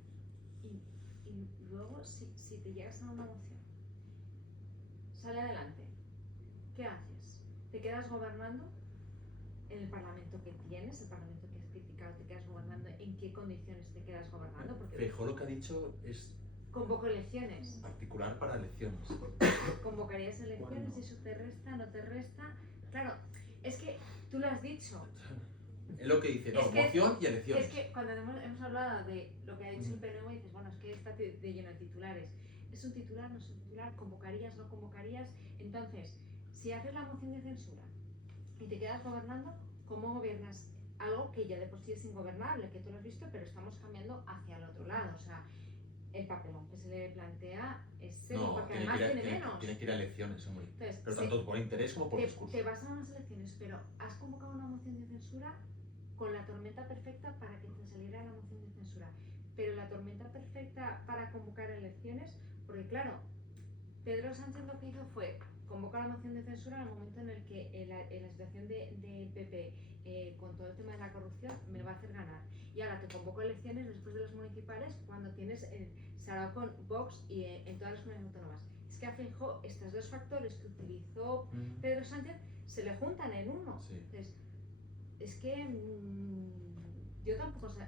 y luego, si te llegas a una moción, sale adelante, ¿qué haces? ¿Te quedas gobernando en el parlamento que tienes, el parlamento que has criticado, te quedas gobernando? ¿En qué condiciones te quedas gobernando? Porque Feijóo lo que ha dicho es convoco elecciones. particular para elecciones. ¿Convocarías elecciones Bueno. y eso te resta, no te resta? Claro, es que tú lo has dicho. Es lo que dice, no, Es que- moción y elecciones. Es que cuando hemos hablado de lo que ha dicho el PNV, dices, bueno, es que está de lleno de titulares. ¿Es un titular, no es un titular? ¿Convocarías, no convocarías? Entonces, si haces la moción de censura y te quedas gobernando, ¿cómo gobiernas algo que ya de por sí es ingobernable? Que tú lo has visto, pero estamos cambiando hacia el otro lado. O sea, el papelón que se le plantea es serio, No, porque tiene además que, ir a, tiene tiene, menos. tiene que ir a elecciones, hombre. Entonces, Pero tanto por interés como por discurso. te vas a unas elecciones, pero has convocado una moción de censura con la tormenta perfecta para que te saliera la moción de censura. Pero la tormenta perfecta para convocar elecciones, porque claro, Pedro Sánchez lo que hizo fue convocar la moción de censura en el momento en el que en la situación del PP con todo el tema de la corrupción me va a hacer ganar. Y ahora te convoco elecciones después de las municipales cuando tienes Sarao con Vox y en todas las comunidades autónomas. Es que a Feijóo estos dos factores que utilizó Pedro Sánchez se le juntan en uno. Sí. Entonces, es que yo tampoco sé.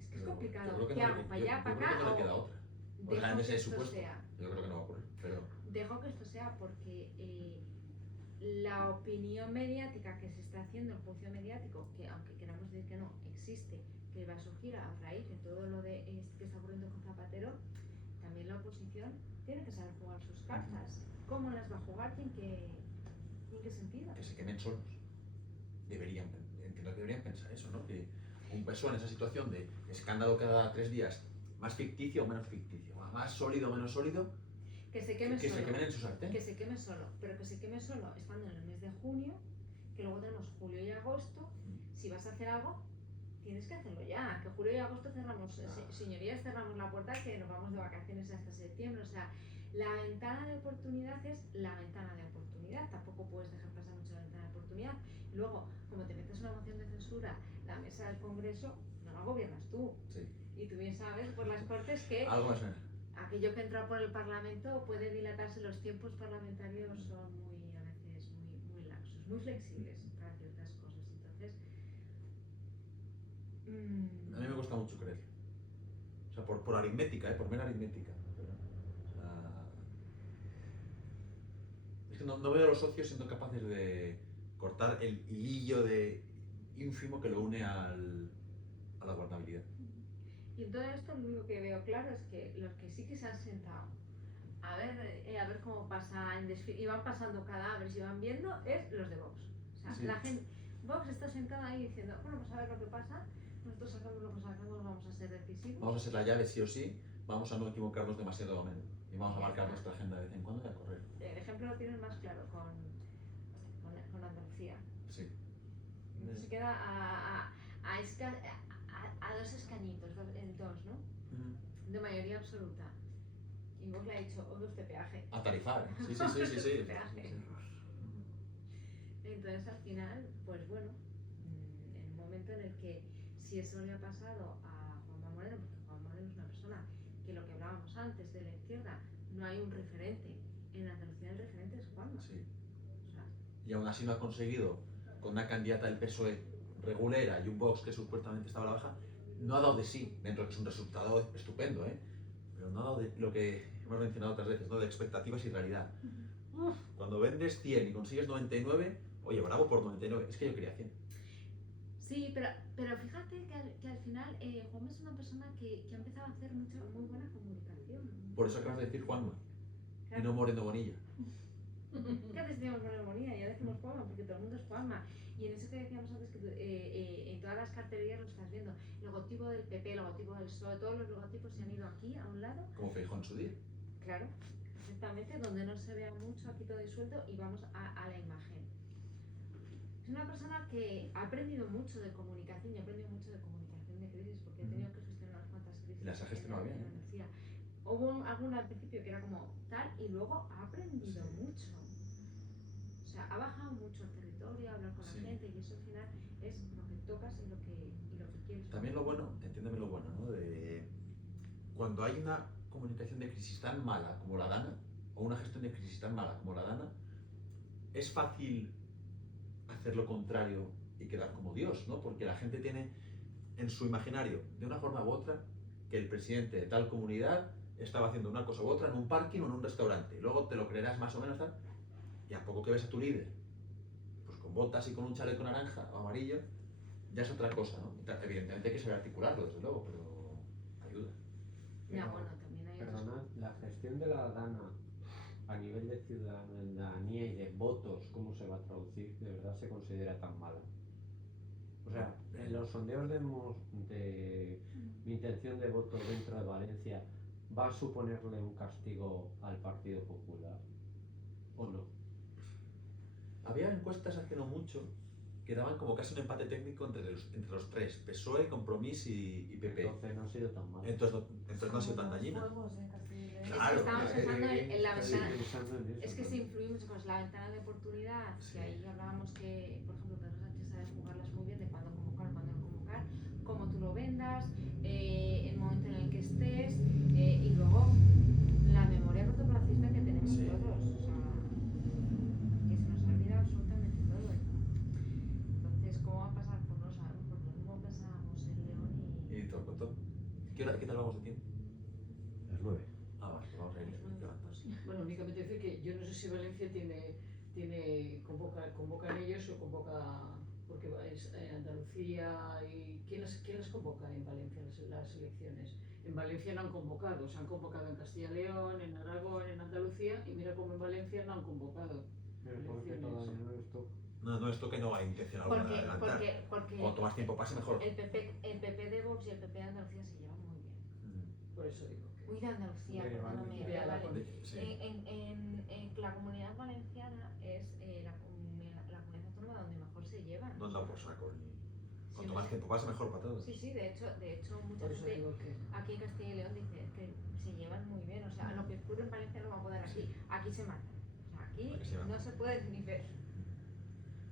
Es que es complicado. Yo creo que ¿Qué no, hago? ¿Para allá, para yo creo acá? que no le O queda otra. O dejo sea, en que ese esto supuesto. sea. Yo creo que no va a ocurrir, pero... Dejo que esto sea porque la opinión mediática que se está haciendo, el juicio mediático, que aunque queramos decir que no, existe, que va a surgir a raíz de todo lo de que está ocurriendo con Zapatero, también la oposición tiene que saber jugar sus cartas. ¿Cómo las va a jugar? ¿En qué sentido? Que se quemen solos. Entiendo que deberían pensar eso, ¿no? Que un PSOE en esa situación de escándalo cada 3 días, más ficticio o menos ficticio, más sólido o menos sólido, Que se queme que solo. se quemen en su sartén. Que se queme solo, pero que se queme solo estando en el mes de junio, que luego tenemos julio y agosto. Si vas a hacer algo, tienes que hacerlo ya. Que julio y agosto cerramos, señorías, cerramos la puerta, que nos vamos de vacaciones hasta septiembre. O sea, la ventana de oportunidad es la ventana de oportunidad. Tampoco puedes dejar pasar mucho la ventana de oportunidad. Luego, como te metes una moción de censura, la mesa del Congreso no la gobiernas tú. Sí. Y tú bien sabes por las Cortes que Algo más o menos. aquello que entra por el Parlamento puede dilatarse. Los tiempos parlamentarios son a veces muy laxos, muy flexibles para ciertas cosas. Entonces, A mí me cuesta mucho creer. O sea, por aritmética, por mera aritmética. O sea, es que no veo a los socios siendo capaces de cortar el hilillo de ínfimo que lo une a la gobernabilidad. y en todo esto lo único que veo claro es que los que sí que se han sentado a ver cómo pasa en desfile y van pasando cadáveres y van viendo es los de Vox. O sea, Sí. la gente, Vox está sentada ahí diciendo, bueno, pues a ver lo que pasa, nosotros sacamos lo que sacamos, vamos a ser decisivos. Vamos a ser la llave sí o sí, vamos a no equivocarnos demasiado a menudo y vamos a marcar nuestra agenda de vez en cuando y a correr. El ejemplo lo tienes más claro con Andalucía. Sí. Se queda a dos escañitos, en dos, ¿no? De mayoría absoluta. Y Vox le ha dicho, oye, este peaje. A tarifar, sí, sí, sí, sí, sí. Este peaje. Entonces al final, pues bueno, en un momento en el que si eso le ha pasado a Juanma Moreno, porque Juanma Moreno es una persona que lo que hablábamos antes de la izquierda, no hay un referente. En Andalucía el referente es Juanma. Sí. O sea, Y aún así no ha conseguido, con una candidata del PSOE regulera y un Vox que supuestamente estaba a la baja, no ha dado de sí, dentro de que es un resultado estupendo, ¿eh? Pero no ha dado de lo que hemos mencionado otras veces, ¿no? De expectativas y realidad. Cuando vendes 100 y consigues 99, oye, bravo por 99, es que yo quería 100. sí, pero fíjate que al final Juanma es una persona que ha empezado a hacer muy buena comunicación. Por eso acabas de decir Juanma, y Claro. no Moreno Bonilla. ¿Qué antes decíamos Moreno Bonilla? Ya decimos Juanma, porque todo el mundo es Juanma. Y en eso que decíamos antes, que en todas las cartelerías lo estás viendo. El logotipo del PP, el logotipo del PSOE, todos los logotipos se han ido aquí, a un lado. Como Feijóo en su día. Claro, exactamente, donde no se vea mucho, aquí todo disuelto, y vamos a la imagen. Es una persona que ha aprendido mucho de comunicación y ha aprendido mucho de comunicación de crisis, porque ha tenido que gestionar unas cuantas crisis. Y las ha gestionado bien, ¿eh? Andalucía. Hubo alguna al principio que era como tal, y luego ha aprendido Sí. mucho. O sea, ha bajado mucho al territorio, a hablar con Sí. la gente, y eso al final es lo que tocas y lo que quieres. También lo bueno, entiéndeme lo bueno, ¿no? De cuando hay una comunicación de crisis tan mala como la DANA, o una gestión de crisis tan mala como la DANA, es fácil hacer lo contrario y quedar como Dios, ¿no? Porque la gente tiene en su imaginario, de una forma u otra, que el presidente de tal comunidad estaba haciendo una cosa u otra en un parking o en un restaurante. Luego te lo creerás más o menos tal, y a poco que ves a tu líder, pues con botas y con un chaleco naranja o amarillo, ya es otra cosa, ¿no? Evidentemente hay que saber articularlo, desde luego, pero ayuda. Ya, Pero, bueno, también hay otras perdonad, la gestión de la DANA a nivel de ciudadanía y de votos, ¿cómo se va a traducir? ¿De verdad se considera tan mala? O sea, en los sondeos de mi intención de voto dentro de Valencia, ¿va a suponerle un castigo al Partido Popular o no? Había encuestas hace no mucho que daban como casi un empate técnico entre los tres, PSOE, Compromís y PP. Entonces no ha sido tan malo. Entonces no ha sido tan dañina. Juegos de Castilla y León. Es que Claro, estábamos pensando en la estoy ventana. pensando en eso Es que se también. influye mucho con la ventana de oportunidad, Sí. que ahí hablábamos que, por ejemplo, Pedro Sánchez sabe jugarlas muy bien de cuándo convocar, cuándo no convocar, cómo tú lo vendas, el momento en el que estés, y luego la memoria cortoplacista que tenemos Sí. todos, o sea, que se nos ha olvidado absolutamente todo. Entonces, ¿cómo va a pasar? Pues no sabemos, porque lo mismo pensábamos en León Y te lo cuento. ¿Qué tal vamos de tiempo? Las 9. Ah, vale, pues vamos a ir levantando. Bueno, únicamente decir que yo no sé si Valencia convocan ellos o convoca, porque es Andalucía y ¿quién las convoca en Valencia las elecciones? En Valencia no han convocado, se han convocado en Castilla y León, en Aragón, en Andalucía, y mira cómo en Valencia no han convocado. Pero porque todavía no les toca. No, esto que no hay intención alguna de adelantar. porque Cuanto más tiempo pase, mejor. el PP de Vox y el PP de Andalucía se llevan muy bien. Por eso digo que... Uy, de Andalucía, De perdóname, Valencia. de Vale. Valencia. Sí. La comunidad valenciana es la comunidad autónoma donde mejor se llevan. No han dado por saco. Cuanto Siempre más se- tiempo pase, mejor para todos. Sí, sí, de hecho mucha Por eso gente digo que... aquí en Castilla y León dice que se llevan muy bien. O sea, lo que ocurre en Valencia no va a poder aquí. Aquí se mata. O sea, aquí Aquí se mata. no se puede ni ver.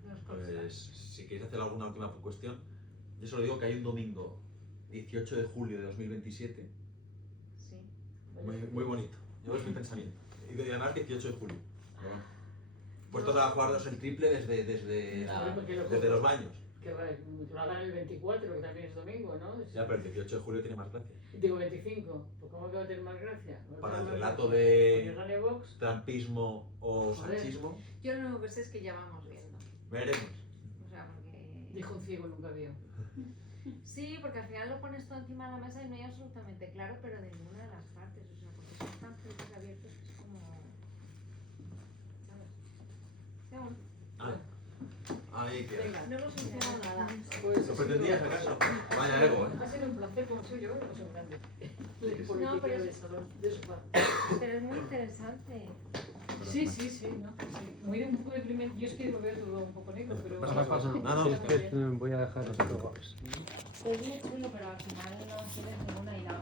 Nos consta. Pues si queréis hacer alguna última cuestión, yo solo digo que hay un domingo 18 de julio de 2027, Sí. muy bonito. Yo es mi pensamiento. Y de además 18 de julio. Pero bueno. Puestos a jugarnos el triple desde los baños. Que lo hagan el 24, que también es domingo, ¿no? Ya, pero el 18 de julio tiene más gracia. Digo 25, pues ¿cómo que va a tener más gracia? ¿Va a Para tener el más relato gracia? de Porque gane Vox, trampismo o Joder. sanchismo, Yo lo único que sé es que ya vamos viendo. veremos. O sea, porque... dijo un ciego nunca vio. Sí, porque al final lo pones todo encima de la mesa y no hay absolutamente claro, pero de ninguna de las partes. O sea, porque son tan frentes abiertos que es como... ¿Sabes? Según. Ah, hay Ikea. Venga, No hemos funcionado nada. pues ¿Lo pretendías acaso? Vaya ego, ha sido un placer como suyo, ¿eh? O sea, grande. No, pero de es- salón, de sofá. Pero es muy interesante. Sí, sí, sí, ¿no? Sí. Muy de un poco deprimente. Yo es que lo veo todo un poco negro, pero... Pasa. No, no. Si es que voy a dejar esto. Es muy chulo, pero al final no tienes ninguna idea.